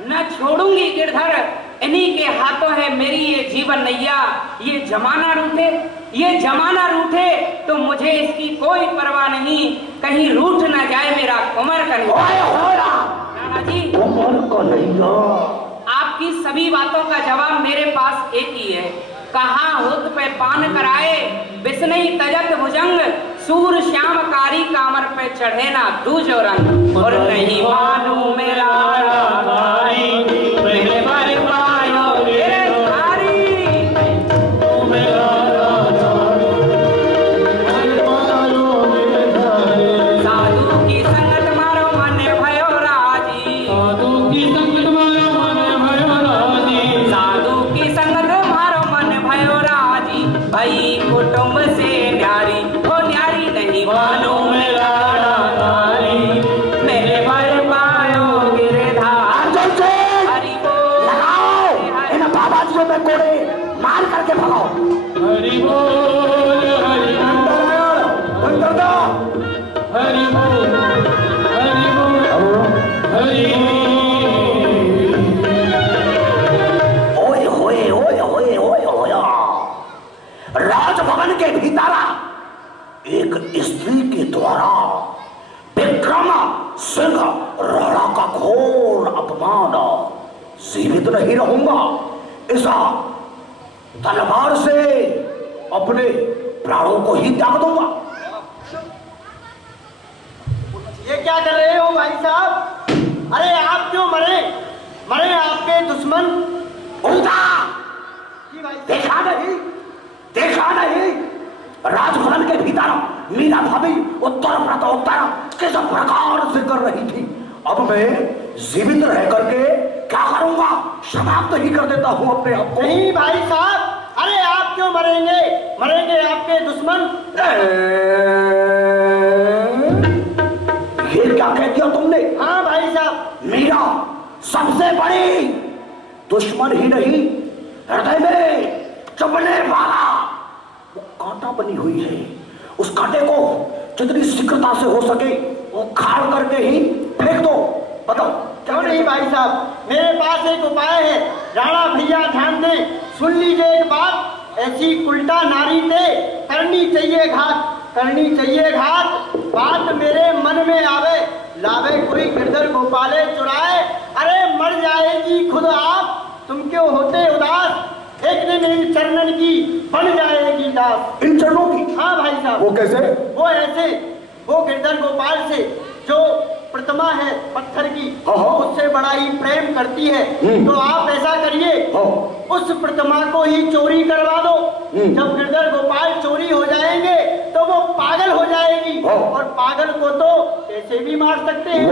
न छोड़ूंगी गिरधर। इन्हीं के हाथों है मेरी ये जीवन नैया। ये जमाना रूठे, ये जमाना रूठे तो मुझे इसकी कोई परवाह नहीं। कहीं रूठ ना जाए मेरा कुंवर कन्हैया। राणा जी, कुंवर कन्हैया, आपकी आपकी सभी बातों का जवाब मेरे पास एक ही है। कहाँ हुद पे पान कराए बिस्नई तजत भुजंग, सूर श्याम कारी कामर पे चढ़े ना दूज और रंग। और नहीं मालूम मेरा मेरे पर पायो गिरधारी, साधु की संगत मारो मन भयो राजी, साधु की संगत मारो मन भयो राजी, साधु की संगत मारो मन भयो राजी। भाई कुटुंब से न्यारी हो न्यारी नहीं मालूम मेरा मेरे पर पायो गिरधारी। हरि बोल लगाओ इन बाबा जी में कोड़े मार करके भगाओ। हरि बोल हरि बोल हरि बोल हरि बोल हरि ओए होए ओए होए ओए होया। राजभवन के भीतर एक स्त्री के द्वारा विक्रम सिंह राणा का घोर अपमान, जीवित नहीं रहूंगा, इस तलवार से अपने प्राणों को ही त्याग दूंगा। ये क्या कर रहे हो भाई साहब? अरे आप क्यों मरे? मरे आपके दुश्मन। उल्टा देखा नहीं, देखा नहीं, राजभवन के भीतर मीरा भाभी उत्तर प्रत्युत्तर किस प्रकार से कर रही थी। अब मैं जीवित रह करके क्या करूंगा? समाप्त ही कर देता हूं अपने आप को। नहीं भाई साहब, अरे आप क्यों मरेंगे? मरेंगे आपके दुश्मन। ये क्या कह दिया तुमने? हाँ भाई साहब, मीरा सबसे बड़ी दुश्मन ही नहीं, हृदय में चुभने वाला वो कांटा बनी हुई है। उस कांटे को जितनी शीघ्रता से हो सके वो खाड़ करके ही फेंक दो। बताओ क्यों नहीं भाई साहब, मेरे पास एक उपाय है। राणा भैया ध्यान दें, सुन लीजिए एक बात। ऐसी उल्टा नारी से करनी चाहिए घात, करनी चाहिए घात। बात मेरे मन में आवे, लावे कोई गिरधर गोपाले चुराए। अरे मर जाएगी खुद आप, तुम क्यों होते उदास? एक दिन इन चरणन की बन जाएगी दास। इन चरणों की? हाँ भाई साहब। वो कैसे? वो ऐसे, वो गिरधर गोपाल से जो प्रतिमा है पत्थर की, उससे बड़ा ही प्रेम करती है। तो आप ऐसा करिए, उस प्रतिमा को ही चोरी करवा दो। जब गिरधर गोपाल चोरी हो जाएंगे तो वो पागल हो जाएगी, और पागल को तो ऐसे भी मार सकते हैं।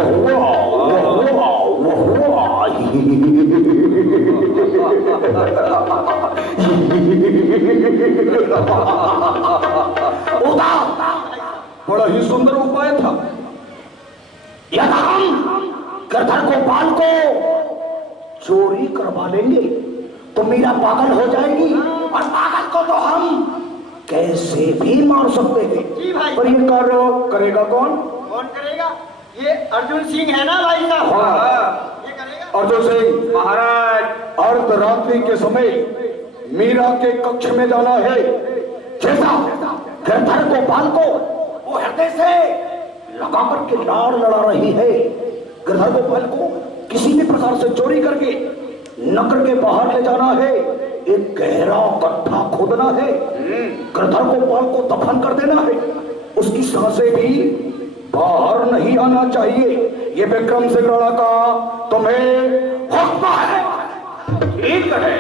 बड़ा ही सुंदर उपाय था। यदि हम गिरधर गोपाल को चोरी करवा लेंगे तो मीरा पागल हो जाएगी, और पागल को तो हम कैसे भी मार सकते हैं। जी भाई। पर ये कार्य करेगा कौन? कौन करेगा? ये अर्जुन सिंह है ना भाई साहब? हाँ। ये करेगा। अर्जुन सिंह महाराज, अर्धरात्रि के समय मीरा के कक्ष में जाना है। जैसा गिरधर गोपाल को वो हृदय से लगा करके लाड़ लड़ा रही है, गिरधर गोपाल को किसी भी प्रकार से चोरी करके नगर के बाहर ले जाना है। एक गहरा गड्ढा खोदना है, गिरधर गोपाल को दफन कर देना है। उसकी सांसें भी बाहर नहीं आना चाहिए। ये विक्रम सिंह राणा का तुम्हें हुक्म है। ठीक है।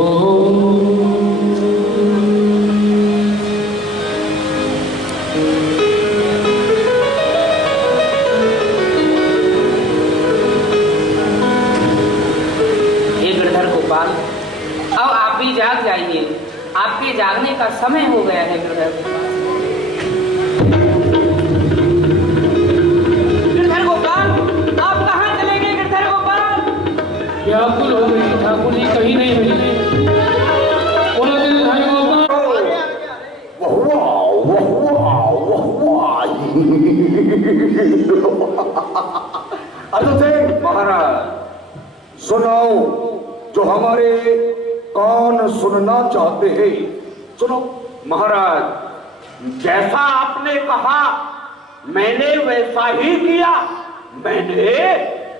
हे गिरधर गोपाल, अब आप भी जाग जाइए, आपके जागने का समय हो गया है गिरधर गोपाल। गिरधर गोपाल, आप कहाँ चले गए गिरधर गोपाल? व्याकुल हो गई, ठाकुर जी कहीं नहीं मिले। बोलो गिरधर गोपाल। महाराज सुनाओ, जो हमारे कान सुनना चाहते हैं सुनो। महाराज, जैसा आपने कहा मैंने वैसा ही किया। मैंने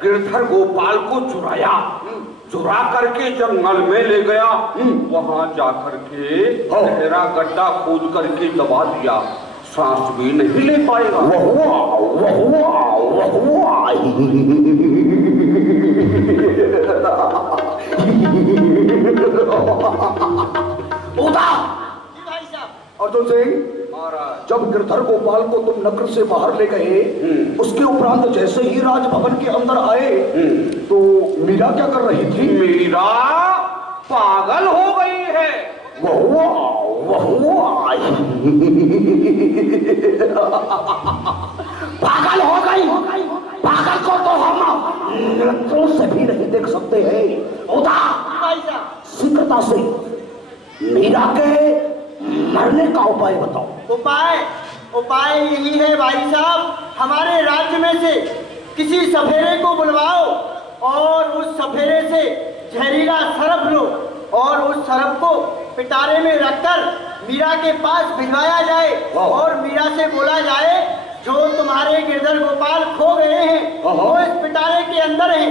गिरधर गोपाल को चुरा करके जंगल में ले गया। वहां जाकर के गहरा गड्ढा खोद करके दबा दिया, सांस भी नहीं ले पाएगा। अर्जुन सिंह, जब गिरधर गोपाल को तुम नगर से बाहर ले गए, उसके उपरांत जैसे ही राजभवन के अंदर आए तो मीरा क्या कर रही थी? मीरा पागल हो गई है। पागल हो गई? पागल को तो हम नेत्रों से भी नहीं देख सकते हैं। शीघ्रता से मीरा के मरने का उपाय बताओ। उपाय यही है भाई साहब, हमारे राज्य में से किसी सफेरे को बुलवाओ और उस सफेरे से जहरीला सरफ लो और उस सरफ को पिटारे में रखकर मीरा के पास भिजवाया जाए और मीरा से बोला जाए जो तुम्हारे गिरधर गोपाल खो गए हैं वो इस पिटारे के अंदर हैं।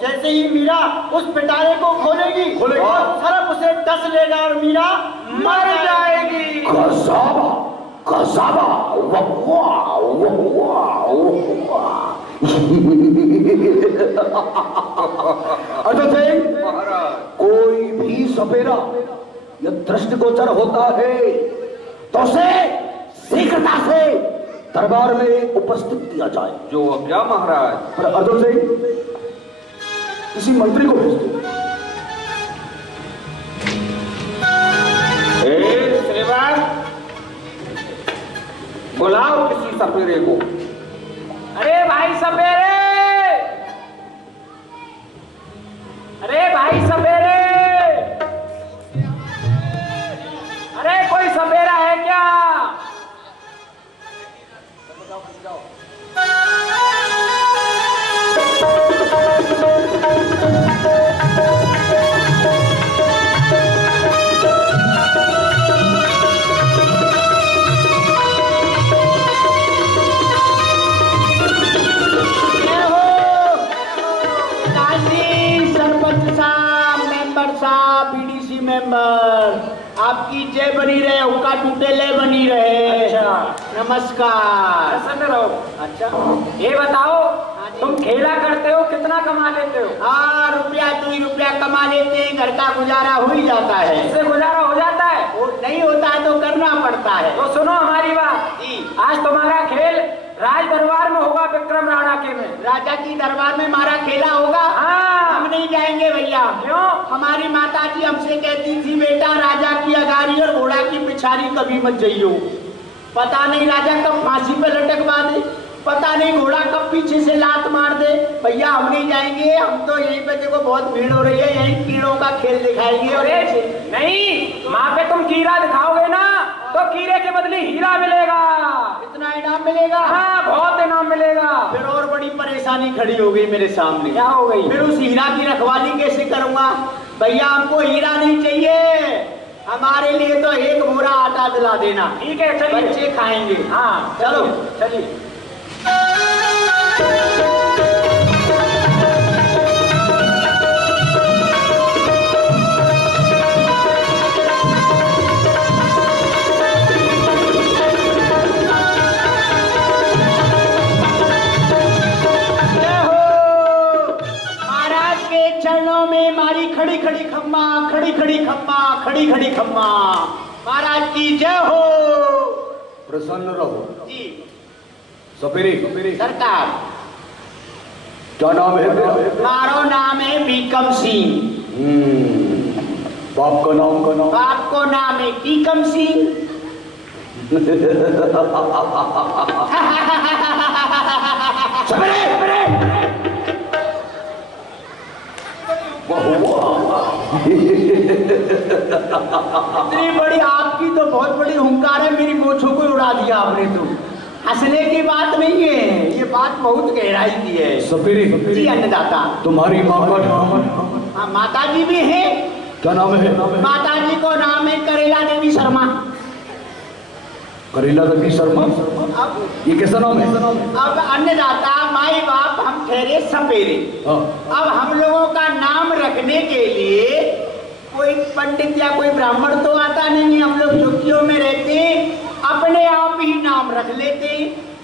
जैसे ही मीरा उस पिटारे को खोलेगी और सरफ उसे डस लेगा और मीरा मर जाएगी। अर्जुन सिंह, कोई भी सपेरा या दृष्टिगोचर होता है तो उसे शीघ्रता से दरबार में उपस्थित किया जाए। जो क्या महाराज? पर अर्जुन सिंह, किसी मंत्री को भेज दो। श्रीवास, बुलाओ किसी सपेरे को। अरे भाई सपेरे, अरे भाई सपेरे, अरे कोई सपेरा है क्या? मेंबर, आपकी जय बनी रहे, उनका टूटे ले बनी रहे। अच्छा, नमस्कार। प्रसन्न रहो। अच्छा, ये बताओ तुम खेला करते हो, कितना कमा लेते हो? हाँ, रुपया 2 रुपया कमा लेते हैं, घर का गुजारा हो ही जाता है। इससे गुजारा हो जाता है? वो नहीं होता है तो करना पड़ता है। तो सुनो हमारी बात, आज तुम्हारा खेल राज दरबार में होगा, विक्रम राणा के में। राजा की दरबार में हमारा खेला होगा? हाँ। हम नहीं जाएंगे भैया। क्यों? हमारी माता जी हमसे कहती थी बेटा राजा की अगारी और घोड़ा की पिछाड़ी कभी मत जाइयो। पता नहीं राजा कब फांसी पे लटकवा दे, पता नहीं घोड़ा कब पीछे से लात मार दे। भैया हम नहीं जाएंगे, हम तो यहीं पे देखो बहुत भीड़ हो रही है, यहीं कीड़ों का खेल दिखाएंगे। और नहीं, वहाँ पे तुम कीड़ा दिखाओगे ना तो कीड़े के बदले हीरा मिलेगा। इतना इनाम मिलेगा? हाँ, बहुत इनाम मिलेगा। फिर और बड़ी परेशानी खड़ी हो गई मेरे सामने। क्या हो गई? फिर उस हीरा की रखवाली कैसे करूंगा? भैया हमको हीरा नहीं चाहिए, हमारे लिए तो 1 बोरा आटा दिला देना। ठीक है, चलिए, बच्चे खाएंगे। हाँ चलो चलिए। महाराज के चरणों में मारी खड़ी खड़ी खम्मा, खड़ी खड़ी खम्मा, खड़ी खड़ी खम्मा, महाराज की जय हो। प्रसन्न रहो जी सपेरे। सरकार, क्या नाम है तेरा? मारो नाम है बीकम सिंह। बाप का नाम बाप को नाम है कीकम सिंह। इतनी बड़ी आपकी तो बहुत बड़ी हुंकार है, मेरी मोछों को उड़ा दिया आपने तो। हंसने की बात नहीं है, ये बात बहुत गहराई की है। सपेरे जी अन्नदाता। तुम्हारी माँ का नाम? हाँ, माता जी भी है। क्या नाम है? माता जी को नाम है करेला देवी शर्मा। करेला देवी शर्मा, अब ये कैसा नाम है? अब अन्नदाता माई बाप हम ठहरे सपेरे। अब हम लोगों का नाम रखने के लिए कोई पंडित या कोई ब्राह्मण तो आता नहीं, हम लोग झुग्गियों में रहते, अपने आप ही नाम रख लेते।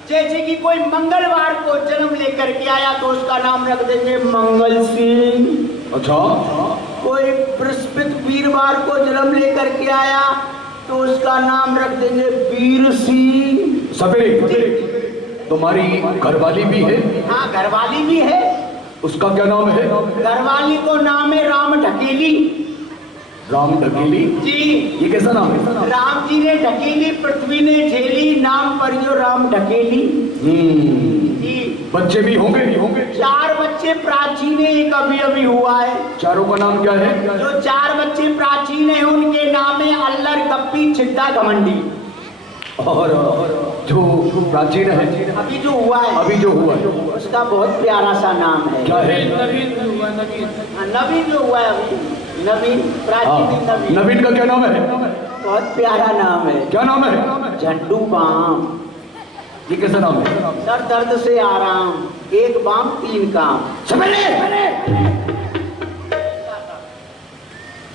जैसे कि कोई मंगलवार को जन्म लेकर के आया तो उसका नाम रख देंगे मंगल सिंह। अच्छा। कोई बृहस्पति वीरवार को जन्म लेकर के आया तो उसका नाम रख देंगे वीर सिंह। सपेरे तुम्हारी घरवाली भी है? हाँ, घरवाली भी है। उसका क्या नाम है? घरवाली को नाम है राम ढकेली। राम ढकेली? जी। ये कैसा नाम है? राम जी ने ढकेली, पृथ्वी ने झेली, नाम पर जो राम ढकेली। जी। बच्चे भी होंगे? 4 बच्चे प्राचीन है, एक अभी अभी हुआ है। चारों का नाम क्या है? जो 4 बच्चे प्राचीन है उनके नाम है अल्लर, गप्पी, छिद्दा, घमंडी। और जो प्राचीन है अभी जो हुआ है उसका बहुत प्यारा सा नाम है। क्या है? नवीन जो हुआ है अभी, नवीन, प्राचीन नवीन। नवीन का क्या नाम है? बहुत प्यारा नाम है। क्या नाम है? झंडू बाम। ये कैसा नाम है? सर दर्द से आराम, 1 बाम 3 काम।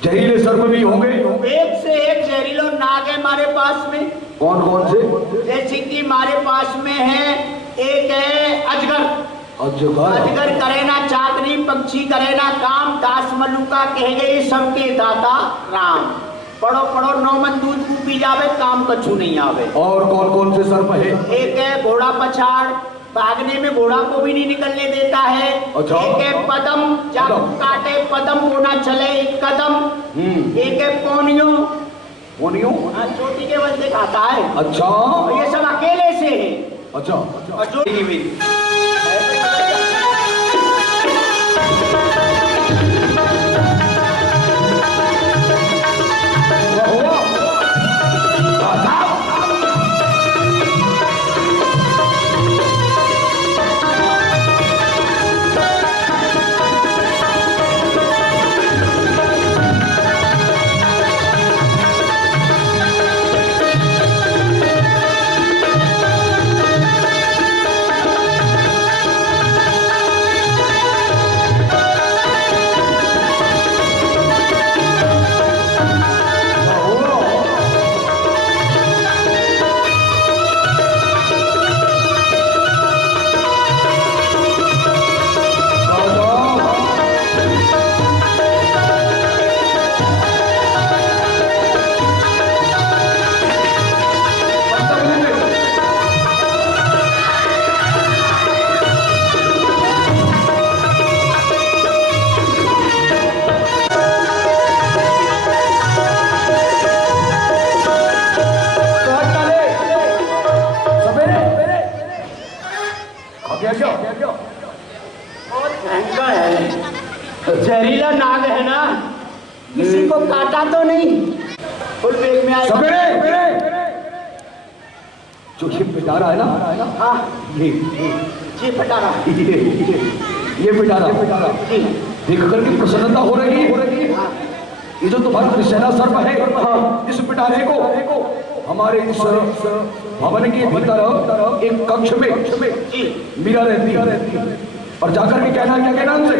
जहरीले सर्प भी होंगे? एक से एक जहरीलो नाग है हमारे पास में। कौन कौन से? जैसे कि हमारे पास में है, एक है अजगर। अजगर करे ना चाकरी, पक्षी करे ना काम, दास मलुका कह गए सबके दाता राम। पढ़ो पढ़ो 9 मन दूध को पी जावे, काम कछु नहीं आवे। और कौन कौन से सर्प है? एक है घोड़ा पछाड़, भागने में घोड़ा को भी नहीं निकलने देता है। अच्छा। एक है पदम, चाकू काटे पदम को ना चले 1 कदम। एक है पोनियो। चोटी के बल दिखाता है। अच्छा। ये सब अकेले से है। अच्छा। और जो जहरीला नाग है ना, किसी को काटा तो नहीं, फुल पेट में आए। जो ये पिटारा है ना? हाँ, ये पिटारा, ये पिटारा देख करके प्रसन्नता हो रही है। ये जो तुम्हारा त्रिशैला सर्प है, इस पिटारे को हमारे इस भवन के भीतर एक कक्ष में मीरा रहती है। और जाकर के कहना, क्या कहना हमसे?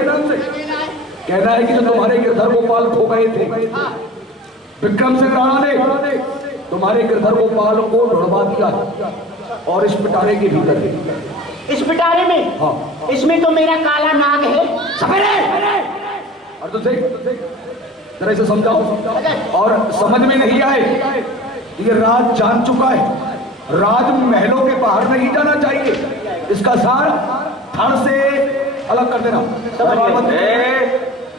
कहना है कि जो तुम्हारे गिरधर गोपाल खो गए थे, विक्रम सिंह राणा ने तुम्हारे गिरधर गोपाल को ढूंढवा दिया और इस पिटारे के भीतर है। इस पिटारे में? हाँ। इसमें तो मेरा काला नाग है। और तो जरा इसे समझाओ। और समझ में नहीं आए, ये राज जान चुका है, राज महलों के बाहर नहीं जाना चाहिए। इसका सार धड़ से अलग कर देना।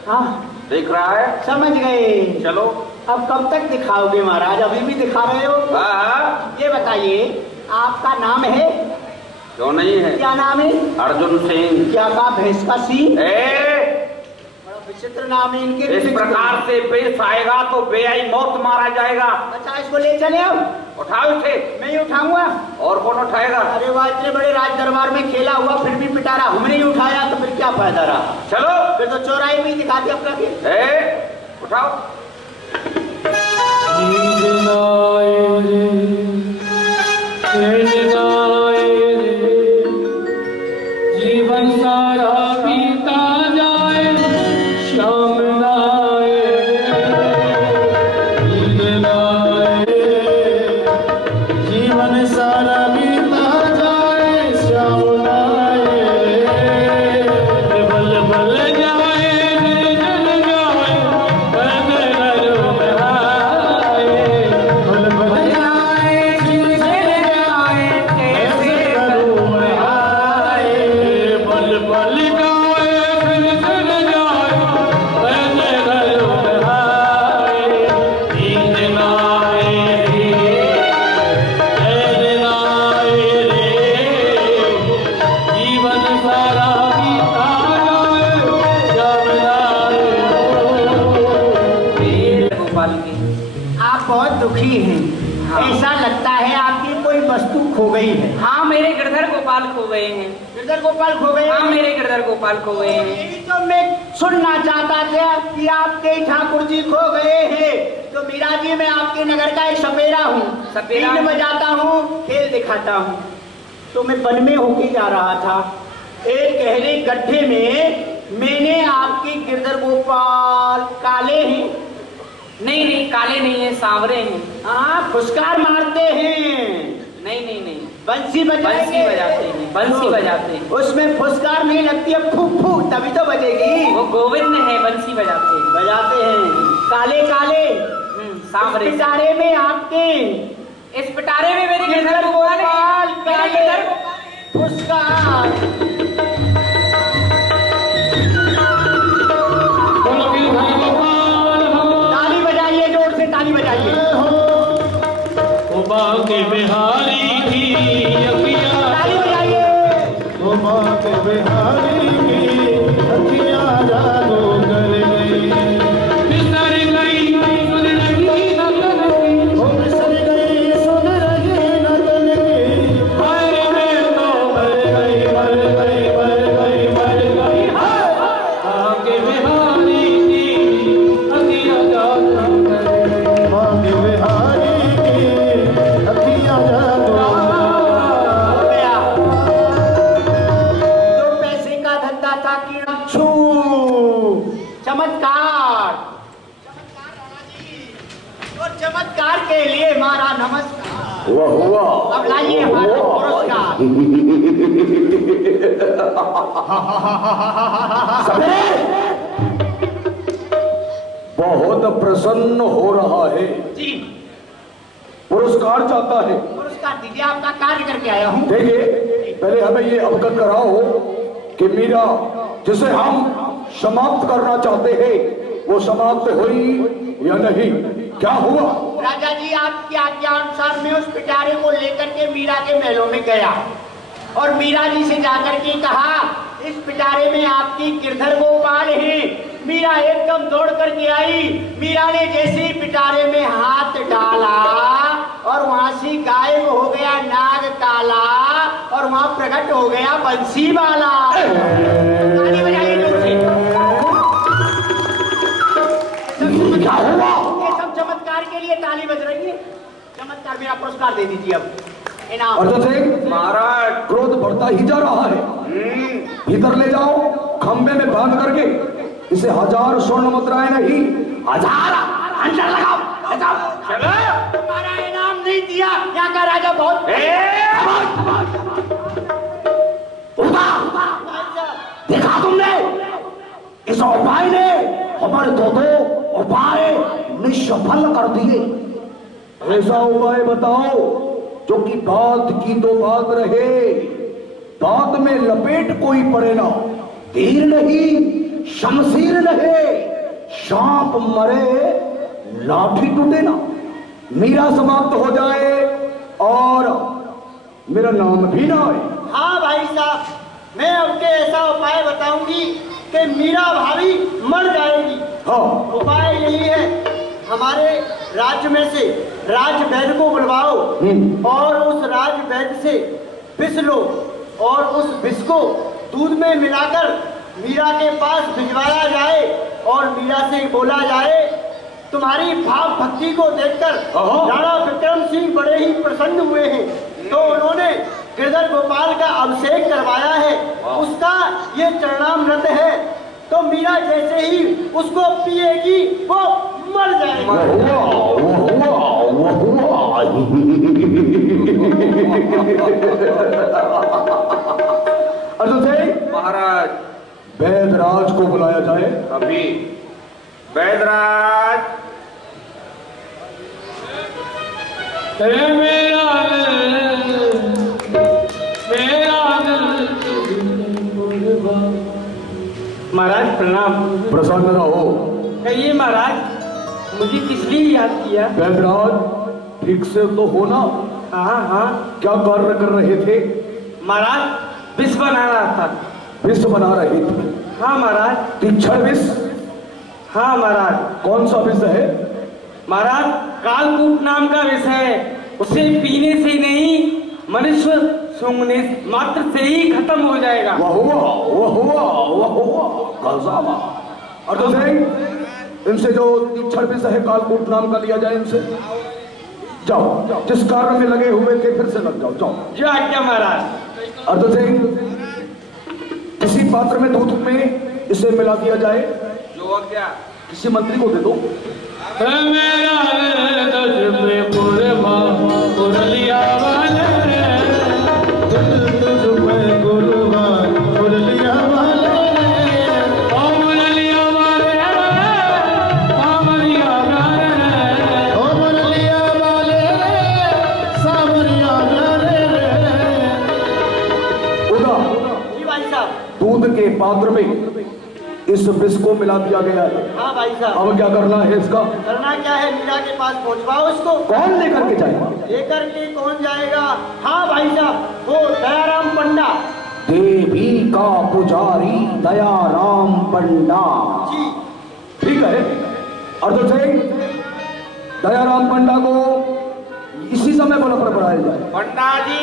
हाँ देख रहा है, समझ गए। चलो अब कब तक दिखाओगे महाराज? अभी भी दिखा रहे हो? हाँ। ये बताइए, आपका नाम है? क्यों नहीं है? क्या नाम है? अर्जुन सिंह। क्या कहा? भैंस का सिंह? बड़ा विचित्र नाम है इनके। इस प्रकार से पेश आएगा तो बेआई मौत मारा जाएगा। अच्छा, इसको ले चले अब। उठाओ इसे। मैं ही उठाऊंगा। और कौन उठाएगा? अरे वाह, इतने बड़े राज दरबार में खेला हुआ फिर भी पिटा रहा, हमने ही उठाया तो फिर क्या फायदा रहा? चलो फिर तो चौराहे में ही दिखा दिया अपना फिर। उठाओ। जीवन सारा बीता जाए, शाम नाए, जीवन सारा बीता जाए, शाम नाए, बल बल जाए, जल जाए, बल बल आए, बल बल जाए, जल जाए, कैसे करूं मैं आए, बल बल जाए, जल जाए, बल बल आए, नींद ना आए रे, चैन ना आए रे, जीवन सारा बीता जाए, गोपाल की। आप बहुत दुखी हैं। हाँ। ऐसा लगता है आपकी कोई वस्तु खो गई है। हाँ मेरे गिरधर गोपाल खो गए हैं। गिरधर गोपाल खो गए? हाँ मेरे गिरधर गोपाल खो गए हैं। यही तो मैं सुनना चाहता था कि आपके ठाकुर जी खो गए हैं। तो मीरा जी, मैं आपके नगर का एक सपेरा हूँ, सपेरा? बीन बजाता हूँ, खेल दिखाता हूँ। तो मैं वन में होके जा रहा था, एक गहरे गड्ढे में मैंने आपके गिरधर गोपाल, काले हैं? नहीं नहीं, काले नहीं है, सांवरे हैं। हाँ, फुसकार मारते हैं। नहीं नहीं नहीं, बंसी बजाते हैं, बंसी बजाते हैं। उसमें फुसकार नहीं लगती है, फू फू तभी तो बजेगी। वो गोविंद है, बंसी बजाते हैं। बजाते हैं। काले काले सांवरे। इस पिटारे में आपके, इस पिटारे में मेरे गिरधर गोपाल हैं। मेरे गिरधर फुसकार। ताली बजाइए, जोर से ताली बजाइए। के बिहारी की अखियाँ, ताली बजाइए। के बिहारी की अखियाँ जादू कर गई, बिसर गई सुन रही नगन की, बिसर गई सुन रही नगन की, हाय रे तो मर गई, मर गई, मर गई, मर गई, हाय के बिहारी की अखियाँ जादू कर गई, के बिहारी हो गया। दो पैसे का धंधा था कि छू चमत्कार। और चमत्कार के लिए हमारा नमस्कार। अब लाइए हमारा पुरस्कार। बहुत प्रसन्न हो रहा है। जी, पुरस्कार चाहता है। पुरस्कार दीजिए, आपका कार्य करके आया हूँ। देखिए, पहले हमें ये अवगत कराओ कि मीरा जिसे हम समाप्त करना चाहते हैं वो समाप्त हुई या नहीं, क्या हुआ? राजा जी, आपकी आज्ञा अनुसार मैं उस पिटारे को लेकर के मीरा के महलों में गया और मीरा जी से जाकर के कहा, इस पिटारे में आपकी गिरधर गोपाल है। मीरा एकदम दौड़ करके आई। मीरा ने जैसे ही पिटारे में हाथ डाला और वहां से गायब हो गया नाग काला और वहां प्रकट हो गया बंसी वाला। ताली बजाइए जोर से। क्या हुआ? ये सब चमत्कार के लिए ताली बज रही है। चमत्कार, मेरा पुरस्कार दे दीजिए अब इनाम। अर्जुन सिंह, महाराज क्रोध बढ़ता ही जा रहा है। भीतर ले जाओ, खंबे में बांध करके इसे 1000 स्वर्ण मुद्राएं नहीं 1000 अंदर लगाओ। चलो। तुम्हारा इनाम नहीं दिया, यहाँ का राजा बहुत देखा तुमने, इस उपाय ने हमारे दो और उपाय निष्फल कर दिए। ऐसा उपाय बताओ जो कि बात की तो बात रहे, बात में लपेट कोई पड़े ना, तीर नहीं शमशीर रहे, सांप मरे लाठी टूटे ना, मीरा समाप्त हो जाए और मेरा नाम भी ना आए। हाँ भाई साहब, मैं आपके ऐसा उपाय बताऊंगी कि मीरा भाभी मर जाएगी। हाँ, उपाय यही है, हमारे राज्य में से राज वैद्य को बुलवाओ और उस राज वैद्य से विष लो और उस विष को दूध में मिलाकर मीरा के पास भिजवाया जाए और मीरा से बोला जाए, तुम्हारी भाव भक्ति को देखकर राणा विक्रम सिंह बड़े ही प्रसन्न हुए हैं, तो उन्होंने गिरधर गोपाल का अभिषेक करवाया है, उसका ये चरणामृत है, तो मीरा जैसे ही उसको पिएगी वो मर जाएगी। अर्जुन सिंह महाराज, वैदराज को बुलाया जाए। अभी वैदराज। महाराज प्रणाम। प्रसन्न रहो। कहिए महाराज, मुझे किस लिए याद किया? वैदराज ठीक से तो हो ना? हाँ हाँ। क्या कार्य कर रहे थे? महाराज विष बना रहा था। विष बना रहे थे? हाँ महाराज। तीक्ष्ण विष? हाँ महाराज। कौन सा विष है? महाराज कालकूट नाम का विष है, उसे पीने से नहीं मनुष्य सूंघने मात्र से ही खत्म हो जाएगा। वाह गजब। अर्जुन सिंह, इनसे जो तीक्ष्ण विष है कालकूट नाम का लिया जाए, इनसे जाओ, जिस कार्य में लगे हुए थे फिर से लग जाओ, जाओ। जो आज्ञा महाराज। अर्जुन सिंह, किसी पात्र में दूध में इसे मिला दिया जाए। जो आज्ञा। किसी मंत्री को दे दो। दूध के पात्र में इस विष को मिला दिया गया है। हाँ भाई साहब। अब क्या करना है इसका? करना क्या है, मीरा के पास पहुंचवाओ इसको। कौन लेकर के जाएगा? लेकर के कौन जाएगा? हाँ भाई साहब, वो दयाराम पंडा। देवी का पुजारी दयाराम पंडा जी। ठीक है। अर्जुन सिंह, दयाराम पंडा को इसी समय बोला पर बढ़ाया जाए। पंडा जी।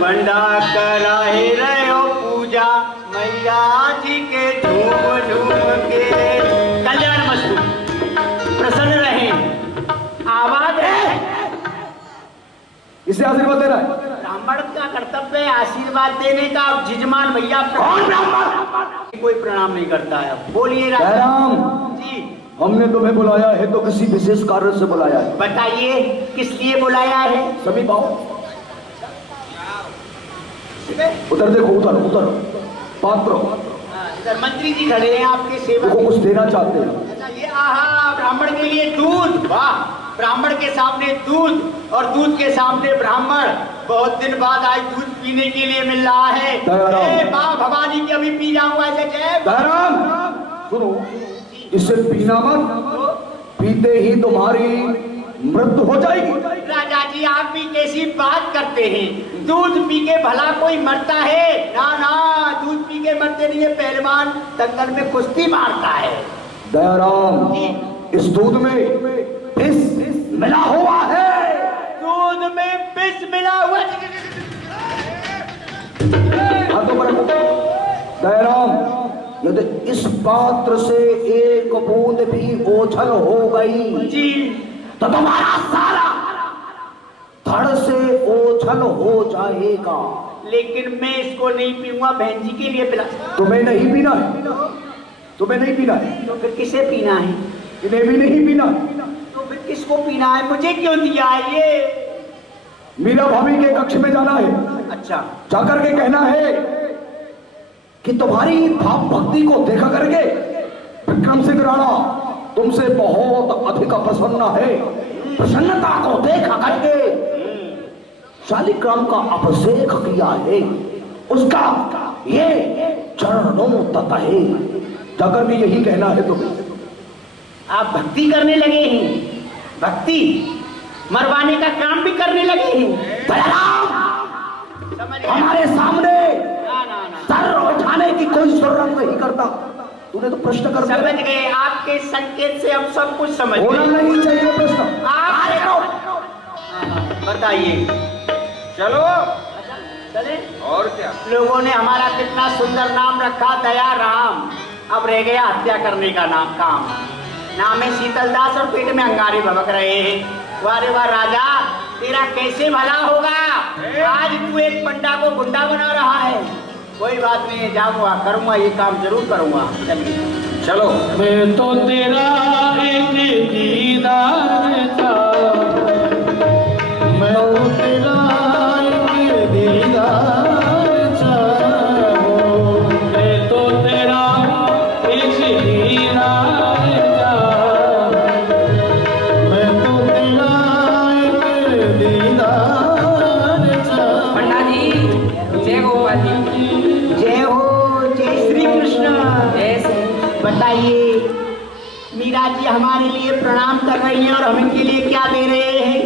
पंडा कराए रहे हो पूजा मैया जी के झूम झूम के। कल्याण मस्तु, प्रसन्न रहे, आबाद रहे। इसे आशीर्वाद दे रहा है। ब्राह्मण का कर्तव्य है आशीर्वाद देने का। अब जिजमान भैया कौन ब्राह्मण? कोई प्रणाम नहीं करता है। बोलिए राम जी। हमने तुम्हें बुलाया है तो किसी विशेष कार्य से बुलाया है। बताइए किस लिए बुलाया है? सभी पाओ, उधर देखो, उधर उधर पात्र। इधर मंत्री जी खड़े हैं आपके सेवा देखो, कुछ देना चाहते हैं। ये आहा, ब्राह्मण के लिए दूध। वाह, ब्राह्मण के सामने दूध और दूध के सामने ब्राह्मण। बहुत दिन बाद आज दूध पीने के लिए मिल रहा है। माँ भवानी की अभी पी जाऊंगा। जय दयाराम, सुनो, इसे पीना मत, पीते ही तुम्हारी मृत्यु हो जाएगी। राजा जी, आप भी कैसी बात करते हैं? दूध पी के भला कोई मरता है? ना ना, दूध पी के मरते नहीं है। पहलवान दंगल में कुश्ती मारता है। दयाराम, इस दूध में विष मिला हुआ है। दूध में विष मिला हुआ। हाथों पर दयाराम, यदि इस पात्र से एक बूंद भी ओझल हो गई जी तो तुम्हारा सारा धड़ से ओझल हो जाएगा। लेकिन मैं इसको नहीं पीऊंगा, बहन जी के लिए पिला। तुम्हें नहीं पीना है, तुम्हें नहीं पीना है। तो फिर किसे पीना है? इन्हें भी नहीं पीना। तो फिर किसको पीना है? मुझे क्यों दिया है ये? मीरा भाभी के कक्ष में जाना है। अच्छा। जाकर के कहना है कि तुम्हारी भाव भक्ति को देखा करके विक्रम सिंह राणा तुमसे बहुत अधिक प्रसन्न है। प्रसन्नता को देखा करके शालिग्राम का अभिषेक किया है, उसका ये चरणों तक है। जाकर भी यही कहना है तुम्हें। आप भक्ति करने लगे हैं, भक्ति मरवाने का काम भी करने लगे हैं। बलराम, हमारे सामने सर उठाने की कोई जरूरत नहीं करता। तूने तो प्रश्न कर समझ गए, आपके संकेत से हम सब कुछ समझ होना गए। नहीं चाहिए प्रश्न। बताइए, चलो चले। और क्या, लोगों ने हमारा कितना सुंदर नाम रखा, दया राम। अब रह गया हत्या करने का नाम काम। नाम है शीतलदास और पेट में अंगारे भभक रहे हैं। वारे वाह राजा, तेरा कैसे भला होगा। आज तू एक पंडा को गुंडा बना रहा है। कोई बात नहीं, जाऊंगा करूंगा, ये काम जरूर करूंगा। चलिए चलो। मैं तो तेरा एक दीदार चाहूं, मैं तो तेरा एक दीदार चाहूं, मैं तो तेरा एक दीदार चाहूं, मैं तो तेरा एक दीदार चाहूं। पंडा जी, जय गोपाल जी। जय हो, जय श्री कृष्ण। जय श्री। बताइए, मीरा जी हमारे लिए प्रणाम कर रही हैं और हम इनके लिए क्या दे रहे हैं।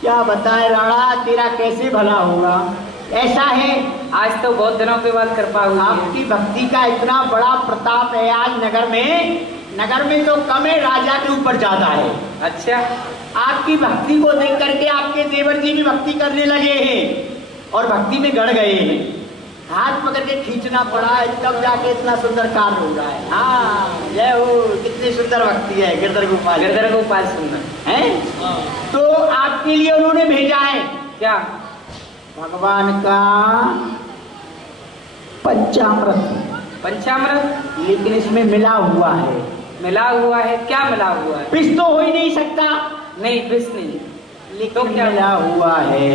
क्या बताए राणा, तेरा कैसे भला होगा। ऐसा है, आज तो बहुत दिनों के बाद कृपा हुई है। आपकी भक्ति का इतना बड़ा प्रताप है आज नगर में तो कम है, राजा के ऊपर ज्यादा है। अच्छा, आपकी भक्ति को देख करके आपके देवर जी भी भक्ति करने लगे हैं और भक्ति में गड़ गए हैं। हाथ पकड़ के खींचना पड़ा है, तब जाके इतना सुंदर कार्य हो रहा है। हाँ, जय हो, कितनी सुंदर भक्ति है गिरधर गोपाल सुंदर है। तो आपके लिए उन्होंने भेजा है क्या? भगवान का पंचामृत। पंचामृत? लेकिन इसमें मिला हुआ है। मिला हुआ है? क्या मिला हुआ है? पिस तो हो ही नहीं सकता। नहीं, पिस नहीं। लेकिन तो क्या मिला हुआ है?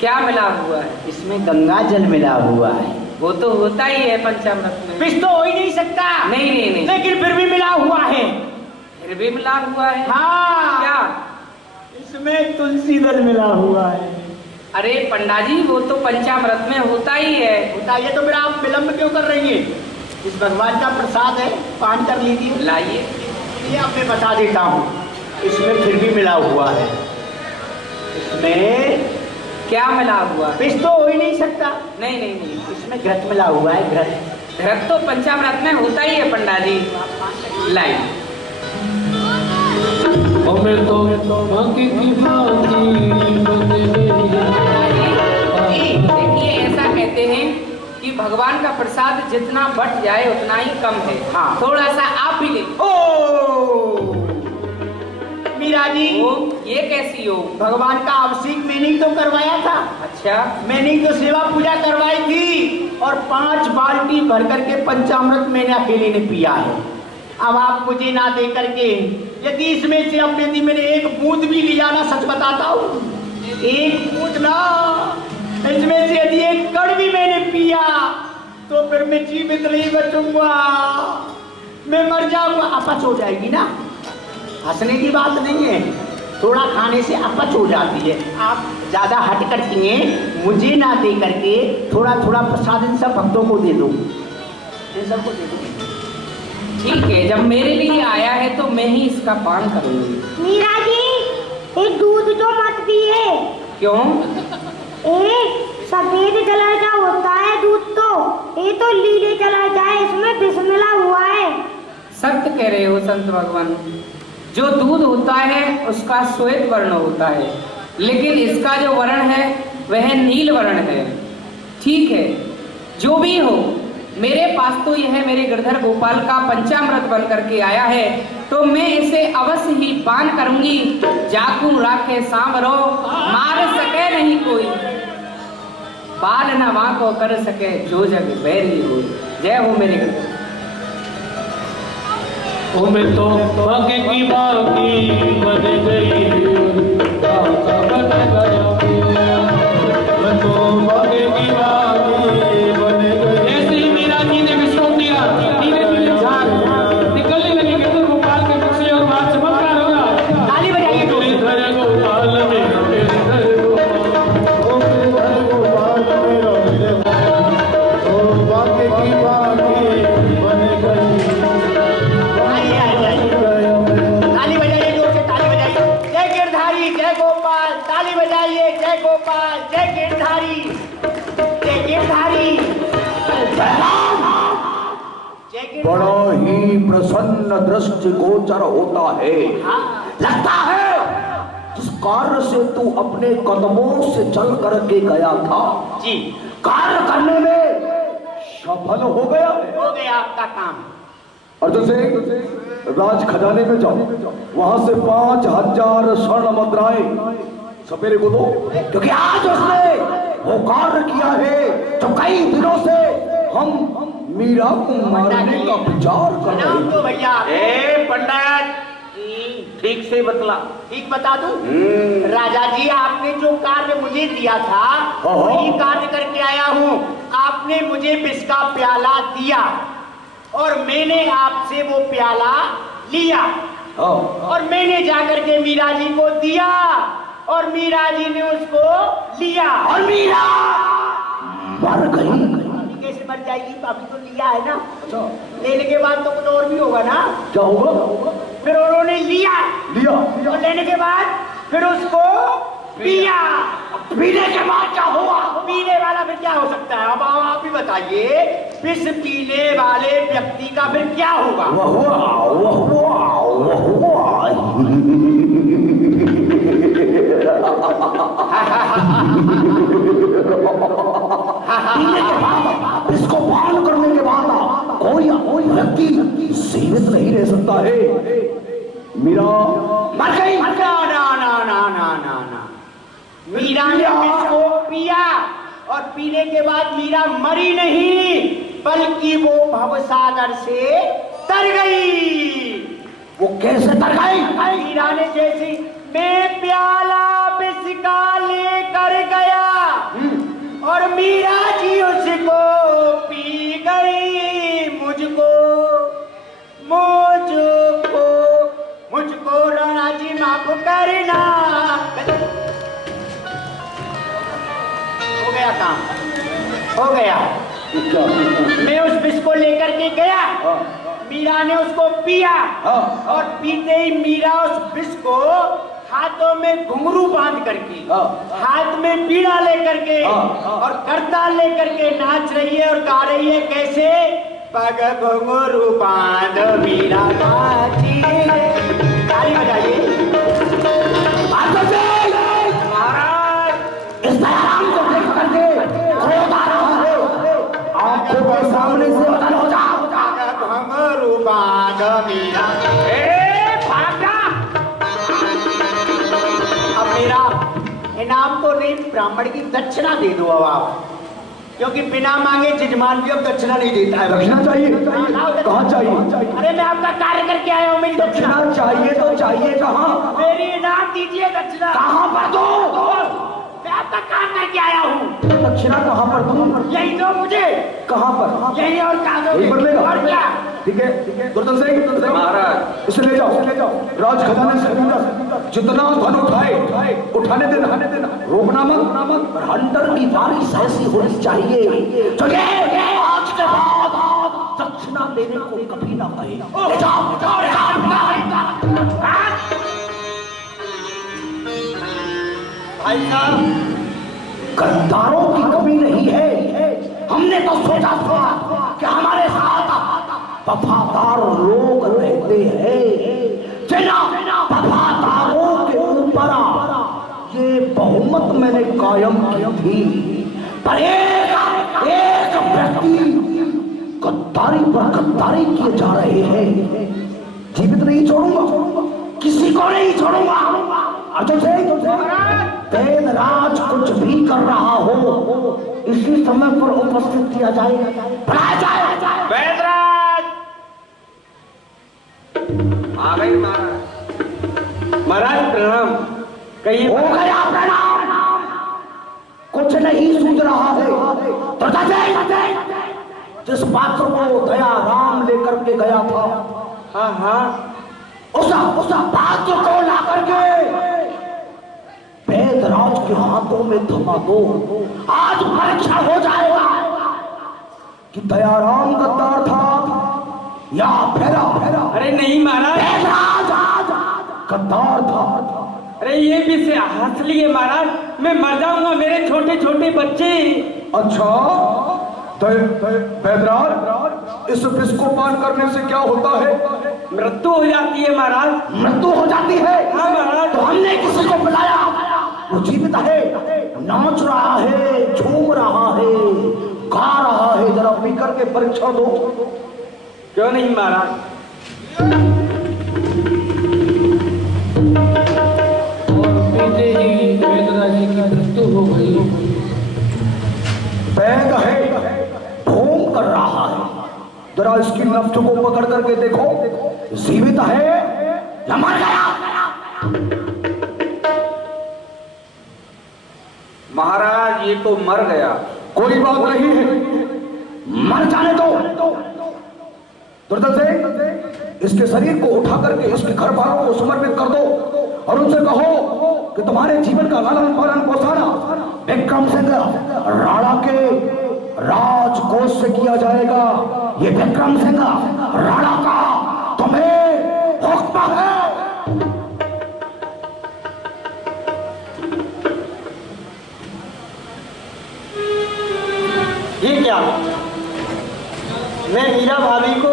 क्या मिला हुआ है? इसमें गंगा जल मिला हुआ है। वो तो होता ही है पंचामृत में। पिस तो हो ही नहीं सकता। नहीं नहीं नहीं, लेकिन फिर भी मिला हुआ है। फिर भी मिला हुआ है? हाँ। क्या? इसमें तुलसी दल मिला हुआ है। अरे पंडा जी, वो तो पंचामृत में होता ही है। होता है तो फिर आप विलम्ब क्यों कर रही है। इस भगवान का प्रसाद है, पान कर लीजिए। लाइए। ये अब मैं बता देता हूँ, इसमें फिर भी मिला हुआ है। इसमें क्या मिला हुआ है? पिस तो हो ही नहीं सकता। नहीं नहीं नहीं, इसमें घृत मिला हुआ है। घृत। घृत तो पंचामृत में होता ही है पंडा जी। लाइए। मैं तो बाकी की देखिए, ऐसा कहते हैं कि भगवान का प्रसाद जितना बट जाए उतना ही कम है। हाँ। थोड़ा सा आप भी ले। ओ मीरा जी, ये कैसी हो? भगवान का अभिषेक मैंने ही तो करवाया था। अच्छा, मैंने ही तो सेवा पूजा करवाई थी और 5 बाल्टी भर करके पंचामृत मैंने अकेले ने पिया है। अब आप मुझे ना दे करके, यदि इसमें से अपने दी मैंने एक बूंद भी लिया ना, सच बताता हूँ, एक बूंद ना, इसमें से यदि एक कण भी मैंने पिया तो फिर मैं जीवित नहीं बचूंगा, मैं मर जाऊंगा। अपच हो जाएगी ना। हंसने की बात नहीं है, थोड़ा खाने से अपच हो जाती है। आप ज्यादा हट करती हैं, मुझे ना दे करके थोड़ा थोड़ा प्रसाद इन सब भक्तों को दे दो, इन सबको दे दो। ठीक है, जब मेरे लिए आया है तो मैं ही इसका पान करूंगी। मीरा जी, ये दूध तो मत पिए। क्यों? सफेद कलर का होता है दूध, तो लीले कलर का है, इसमें विष मिला हुआ है। सत्य कह रहे हो संत भगवान। जो दूध होता है उसका श्वेत वर्ण होता है, लेकिन इसका जो वर्ण है वह नील वर्ण है। ठीक है, जो भी हो, मेरे पास तो यह मेरे गिरधर गोपाल का पंचामृत बन करके आया है, तो मैं इसे अवश्य ही पान करूंगी। जाकू राखे सांवरो, मार सके नहीं कोई, बाल न वाको कर सके जो जग बैरी हो। जय हो मेरे गिरधर। मैं तो बाकी की बाकी बन गई, बन गया। मैं तो बाकी की बाकी बन गई। बड़ा ही प्रसन्न दृष्टि गोचर होता है। लगता है जिस कार्य से तू अपने कदमों से चल करके गया था जी, कार्य करने में सफल हो गया आपका काम। अर्जुन सिंह, राज खजाने में जाओ, वहां से 5000 स्वर्ण मुद्राएं सपेरे को दो, क्योंकि आज उसने वो कार्य किया है जो कई दिनों से हम मीरा को मारने का विचार कर रहे थे। तो भैया पंडित ठीक से बतला। ठीक बता दूं? राजा जी, आपने जो कार्य मुझे दिया था वही कार्य करके आया हूँ। आपने मुझे विष का प्याला दिया और मैंने आपसे वो प्याला लिया और मैंने जाकर के मीरा जी को दिया और मीरा जी ने उसको लिया और मीरा मर गई। कैसे मर जाएगी? अभी तो लिया है ना, लेने के बाद तो कुछ और भी होगा ना। क्या होगा? फिर उन्होंने लिया लिया और लेने के बाद फिर उसको पिया। पीने के बाद क्या हुआ? पीने वाला फिर क्या हो सकता है? अब आप ही बताइए, विष पीने वाले व्यक्ति का फिर क्या होगा? इसको पान करने के बाद कोई व्यक्ति जीवित नहीं रह सकता है। मीरा मर गई? ना। मीरा ने विष को पिया और पीने के बाद मीरा मरी नहीं, बल्कि वो भवसागर से तर गई। वो कैसे तर गई? मीरा ने जैसी मैं प्याला विष का लेकर गया और मीरा जी उसको पी गई। मुझको राणा जी माफ करना। हो गया काम, हो गया। मैं उस विष को लेकर के गया, मीरा ने उसको पिया और पीते ही मीरा उस विष को हाथों में घुंघरू बांध करके, हाथ में बीड़ा लेकर के और करताल लेकर के नाच रही है और गा रही है। कैसे? पग घुंघरू बांध मीरा नाची। ताली बजाइए। इस दयाराम को देख करके क्रोध आ रहा है, आंखों के सामने से बदल हो जा। घुंघरू बांध मीरा। इनाम तो नहीं, ब्राह्मण की दक्षिणा दे दो अब आप, क्योंकि बिना मांगे जजमान भी अब दक्षिणा नहीं देता है। दक्षिणा चाहिए? कहाँ चाहिए? अरे मैं आपका कार्य करके आया हूँ, मेरी दक्षिणा चाहिए तो चाहिए कहाँ? मेरी इनाम दीजिए दक्षिणा। कहाँ पर दो? मैं आपका काम करके आया हूँ। दक्षिणा कहाँ पर दूँ? यही दो मुझे। कहाँ पर? यही और कहाँ दो? यही पर लेगा? और क्या? ठीक है दुर्जन सिंह महाराज, इसे ले जाओ राज खजाने से जितना धन उठाने देना, रोकना मत। पर हंटर की बारिश ऐसी होनी चाहिए जो आज के बाद दक्षिणा देने को कभी ना कहे। ले जाओ। भाई साहब, गद्दारों की कमी नहीं है। हमने तो सोचा था कि हमारे साथ वफादार लोग रहते हैं, जिन्हें वफादारों के ऊपर ये बहुमत मैंने कायम की थी। पर एक व्यक्ति गद्दारी पर गद्दारी किए जा रहे हैं। जीवित नहीं छोड़ूंगा, किसी को नहीं छोड़ूंगा। अर्जुन सिंह, वेदराज कुछ भी कर रहा हो, इसी समय पर उपस्थित किया जाए, बुलाया जाए। वेदराज आ गई महाराज। प्रणाम। कहिए। हो गया प्रणाम। कुछ नहीं सूझ रहा है तो जिस पात्र को दया राम लेकर के गया था, हाँ, उस पात्र को ला करके वेदराज के हाथों में थमा दो। आज परीक्षण हो जाएगा कि दयाराम गद्दार था या फेरा। अरे नहीं महाराज, वेदराज गद्दार था। अरे ये भी से हंस लिए महाराज, मैं मर जाऊंगा, मेरे छोटे छोटे बच्चे। अच्छा वेदराज, इस विष को पान करने से क्या होता है? मृत्यु हो जाती है महाराज। मृत्यु हो जाती है? हाँ महाराज। तो हमने किसी को पिलाया, वो जीवित है, नाच रहा है, झूम रहा है, गा रहा है, जरा पी करके परीक्षण दो। क्यों नहीं महाराज। और पीते ही वेदराज जी की मृत्यु हो गई। बैग है, ढोंग कर रहा है, जरा इसकी नफ्स को पकड़ करके देखो, जीवित है या मर गया? महाराज ये तो मर गया। कोई बात नहीं है, मर जाने दो। दुर्दल से इसके शरीर को उठा करके इसके घर वालों को समर्पित कर दो और उनसे कहो कि तुम्हारे जीवन का लालन पालन पोषाना विक्रम सिंह राणा के राजकोष से किया जाएगा। ये विक्रम सिंह राणा का तुम्हें हुक्म है। ये क्या, मैं मीरा भाभी को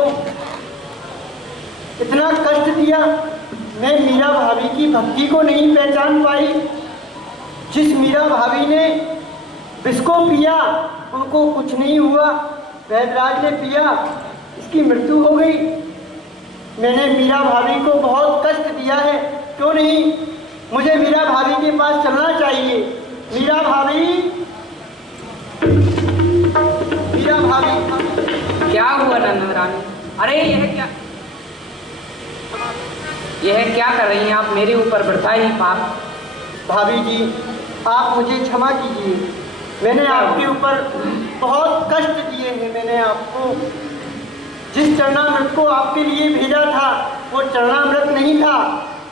इतना कष्ट दिया, मैं मीरा भाभी की भक्ति को नहीं पहचान पाई। जिस मीरा भाभी ने विष को पिया उनको कुछ नहीं हुआ, वैदराज ने पिया इसकी मृत्यु हो गई। मैंने मीरा भाभी को बहुत कष्ट दिया है, क्यों नहीं मुझे मीरा भाभी के पास चलना चाहिए। मीरा भाभी, मीरा भाभी। क्या हुआ नंद रानी? अरे यह क्या कर रही हैं आप? मेरे ऊपर बढ़ता ही पाप। भाभी जी आप मुझे क्षमा कीजिए, मैंने आपके ऊपर बहुत कष्ट दिए हैं। मैंने आपको जिस चरणामृत को आपके लिए भेजा था वो चरणामृत नहीं था,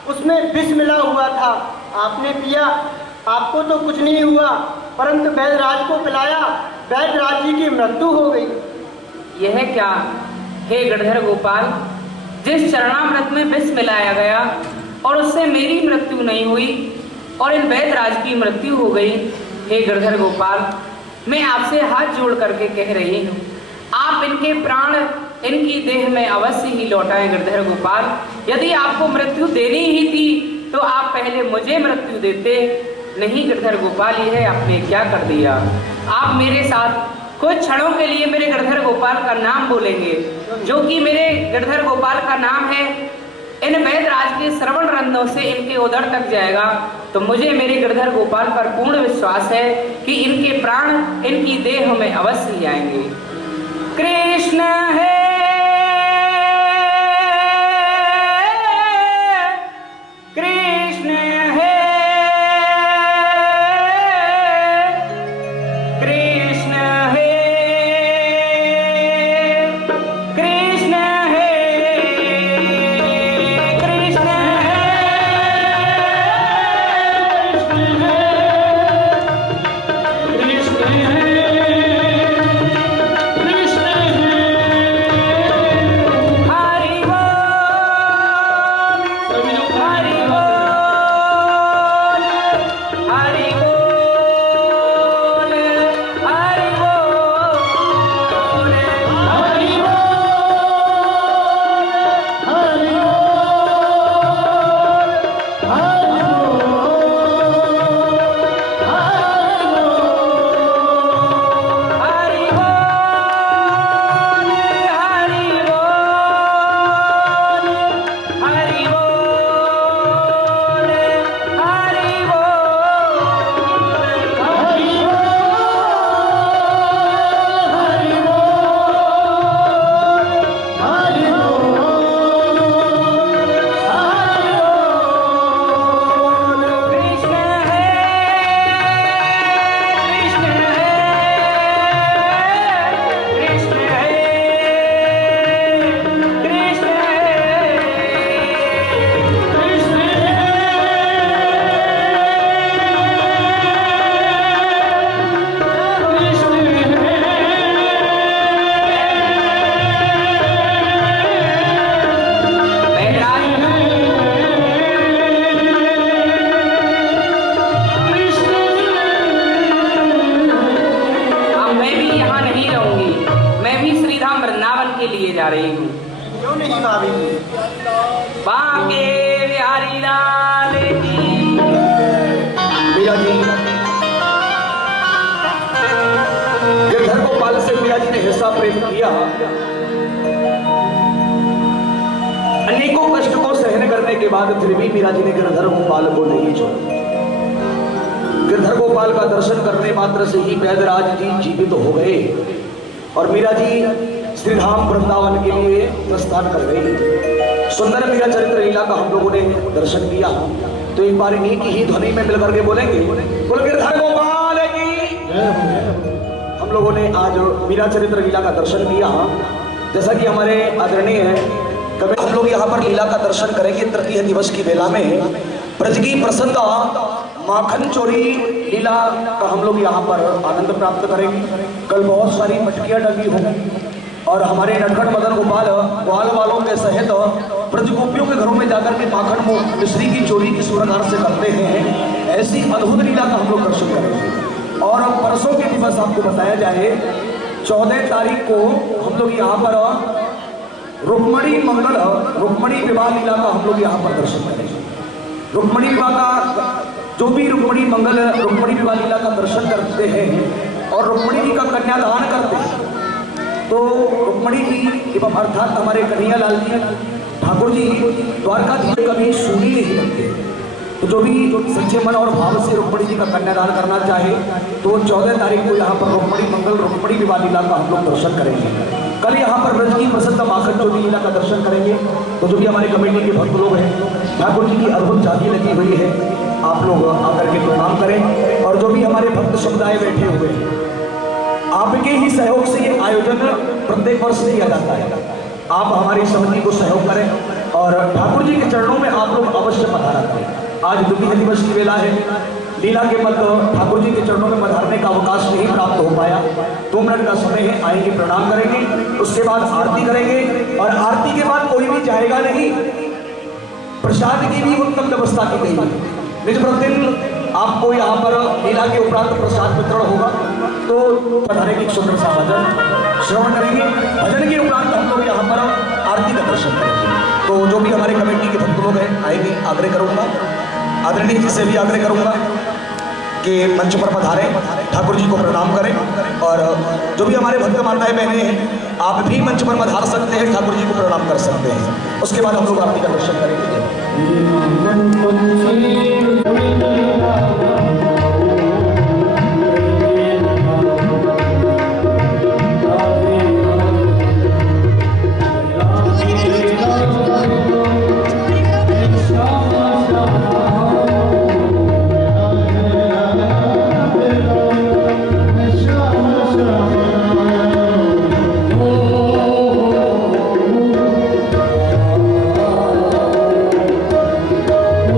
उसमें विष मिला हुआ था। आपने पिया, आपको तो कुछ नहीं हुआ, परंतु वैदराज को पिलाया, वैदराज जी की मृत्यु हो गई। यह क्या? हे गणधर गोपाल, जिस चरणामृत में विष मिलाया गया और उससे मेरी मृत्यु नहीं हुई और इन वैदराज की मृत्यु हो गई। हे गणधर गोपाल, मैं आपसे हाथ जोड़ करके कह रही हूँ, आप इनके प्राण इनकी देह में अवश्य ही लौटाएं। गणधर गोपाल, यदि आपको मृत्यु देनी ही थी तो आप पहले मुझे मृत्यु देते। नहीं गणधर गोपाल, यह आपने क्या कर दिया? आप मेरे साथ कुछ क्षणों के लिए मेरे गणधर गोपाल का नाम बोलेंगे, जो कि मेरे गणधर गोपाल का नाम है इन वैदराज के श्रवण रंध्रों से इनके उदर तक जाएगा। तो मुझे मेरे गणधर गोपाल पर पूर्ण विश्वास है कि इनके प्राण इनकी देह में अवश्य ही आएंगे। कृष्ण है, कृष्ण है, कृष्ण है, कृष्ण है, कृष्ण है, कृष्ण है, कृष्ण है, धाम वृंदावन के लिए जा रही हूँ। क्यों नहीं भाभी? बांके बिहारी लाल की। मीरा जी, गिरधर गोपाल से मीरा जी ने हिस्सा प्रेम किया, अनेकों कष्ट को सहन करने के बाद फिर भी मीरा जी ने गिरधर गोपाल को नहीं छोड़ा। गिरधर गोपाल का दर्शन करने मात्र से ही वैदराज जी जीवित हो गए और मीरा जी श्रीधाम वृंदावन के लिए प्रस्थान कर गई। सुंदर मीरा चरित्र लीला का हम लोगों ने दर्शन किया, तो एक बार इन्हीं की ही ध्वनि में मिलकर के बोलेंगे, बोल गिरधर गोपाल की। हम लोगों ने आज मीरा चरित्र लीला का दर्शन किया। जैसा कि हमारे आदरणीय है, कभी हम लोग यहाँ पर लीला का दर्शन करेंगे तृतीय दिवस की बेला में। ब्रज की प्रसिद्ध माखन चोरी लीला का हम लोग यहाँ पर आनंद प्राप्त करेंगे। कल बहुत सारी मटकियाँ डली होंगी और हमारे नटखट मदन गोपाल ग्वाल वालों के सहित ब्रज गोपियों के घरों में जाकर के माखन मिश्री की चोरी किस प्रकार से करते हैं, ऐसी अद्भुत लीला का हम लोग दर्शन करेंगे। और परसों के दिवस आपको बताया जाए 14 तारीख को हम लोग यहाँ पर रुक्मणी विवाह लीला का हम लोग यहाँ पर दर्शन करेंगे। रुक्मणी विवाह का जो भी रुक्मणी विवाह लीला का दर्शन करते हैं और रुक्मणी जी का कन्यादान करते हैं, तो रुक्मणी जी एवं अर्थात हमारे कन्हैयालाल जी ठाकुर जी द्वारकाधीश कभी सूनी नहीं बनते। तो जो भी सच्चे मन और भाव से रुक्मणी जी का कन्यादान करना चाहे तो 14 तारीख को यहाँ पर रुक्मणी विवाह लीला का हम लोग दर्शन करेंगे। कल यहाँ पर ब्रज की प्रसिद्ध माखन चोरी लीला का दर्शन करेंगे। तो जो भी हमारे कमेटी के भक्त लोग हैं, ठाकुर जी की अद्भुत झांकी लगी हुई है, आप लोग आकर के प्रणाम करें। और जो भी हमारे भक्त समुदाय बैठे हुए हैं, आपके ही सहयोग से ये आयोजन प्रत्येक वर्ष किया जाता है। आप हमारी समिति को सहयोग करें और ठाकुर जी के चरणों में आप लोग अवश्य पधारा करें। आज द्वितीय दिवस की वेला है, लीला के मध्य ठाकुर जी के चरणों में पधारने का अवकाश नहीं प्राप्त हो पाया। 2 मिनट का समय है, आएंगे, प्रणाम करेंगे, उसके बाद आरती करेंगे और आरती के बाद कोई भी जाएगा नहीं। प्रसाद की भी उत्तम व्यवस्था की गई है। निज प्रतिदिन आपको यहाँ पर लीला के उपरांत प्रसाद वितरण होगा, तो पधारे की सुंदर सा भजन श्रवण करेंगे। भजन के उपरांत हम लोग यहाँ पर आरती का दर्शन करेंगे। तो जो भी हमारे कमेटी के भक्त लोग हैं आएंगे, आग्रह करूँगा, आदरणीय जी से भी आग्रह करूँगा कि मंच पर पधारें, ठाकुर जी को प्रणाम करें। और जो भी हमारे भक्त माताएं बहनें हैं, आप भी मंच पर पधार सकते हैं, ठाकुर जी को प्रणाम कर सकते हैं। उसके बाद हम लोग आरती का दर्शन करेंगे।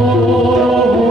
Oh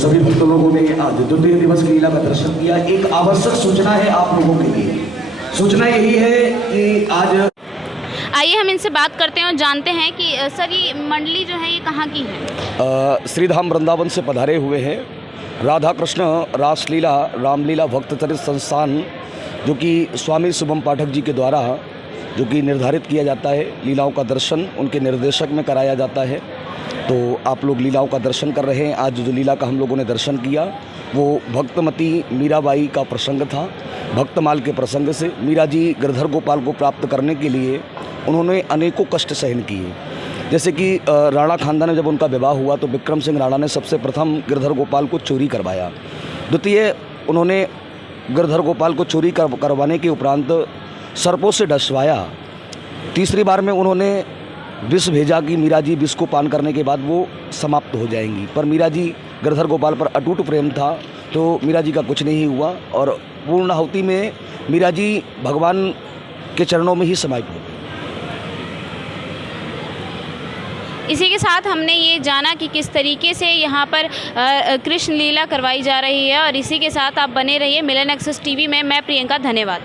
सभी भक्त लोगों ने आज द्वितीय दिवस की लीला का दर्शन किया। एक आवश्यक सूचना है आप लोगों के लिए। सूचना यही है कि आज आइए हम इनसे बात करते हैं और जानते हैं कि सर ये मंडली जो है ये कहाँ की है? श्रीधाम वृंदावन से पधारे हुए हैं राधा कृष्ण रासलीला रामलीला भक्त चरित संस्थान, जो कि स्वामी शुभम पाठक जी के द्वारा जो कि निर्धारित किया जाता है। लीलाओं का दर्शन उनके निर्देशक में कराया जाता है। तो आप लोग लीलाओं का दर्शन कर रहे हैं। आज जो लीला का हम लोगों ने दर्शन किया वो भक्तमती मीराबाई का प्रसंग था। भक्तमाल के प्रसंग से मीरा जी गिरधर गोपाल को प्राप्त करने के लिए उन्होंने अनेकों कष्ट सहन किए। जैसे कि राणा खानदान में जब उनका विवाह हुआ तो विक्रम सिंह राणा ने सबसे प्रथम गिरधर गोपाल को चोरी करवाया। द्वितीय उन्होंने गिरधर गोपाल को चोरी करवाने के उपरांत सर्पों से डसवाया। तीसरी बार में उन्होंने विष भेजा कि मीरा जी विष को पान करने के बाद वो समाप्त हो जाएंगी, पर मीरा जी गिरधर गोपाल पर अटूट प्रेम था तो मीरा जी का कुछ नहीं हुआ और पूर्णाहुति में मीरा जी भगवान के चरणों में ही समाहित हो गई। इसी के साथ हमने ये जाना कि किस तरीके से यहाँ पर कृष्ण लीला करवाई जा रही है और इसी के साथ आप बने रहिए मिलन एक्सप्रेस टीवी में। मैं प्रियंका, धन्यवाद।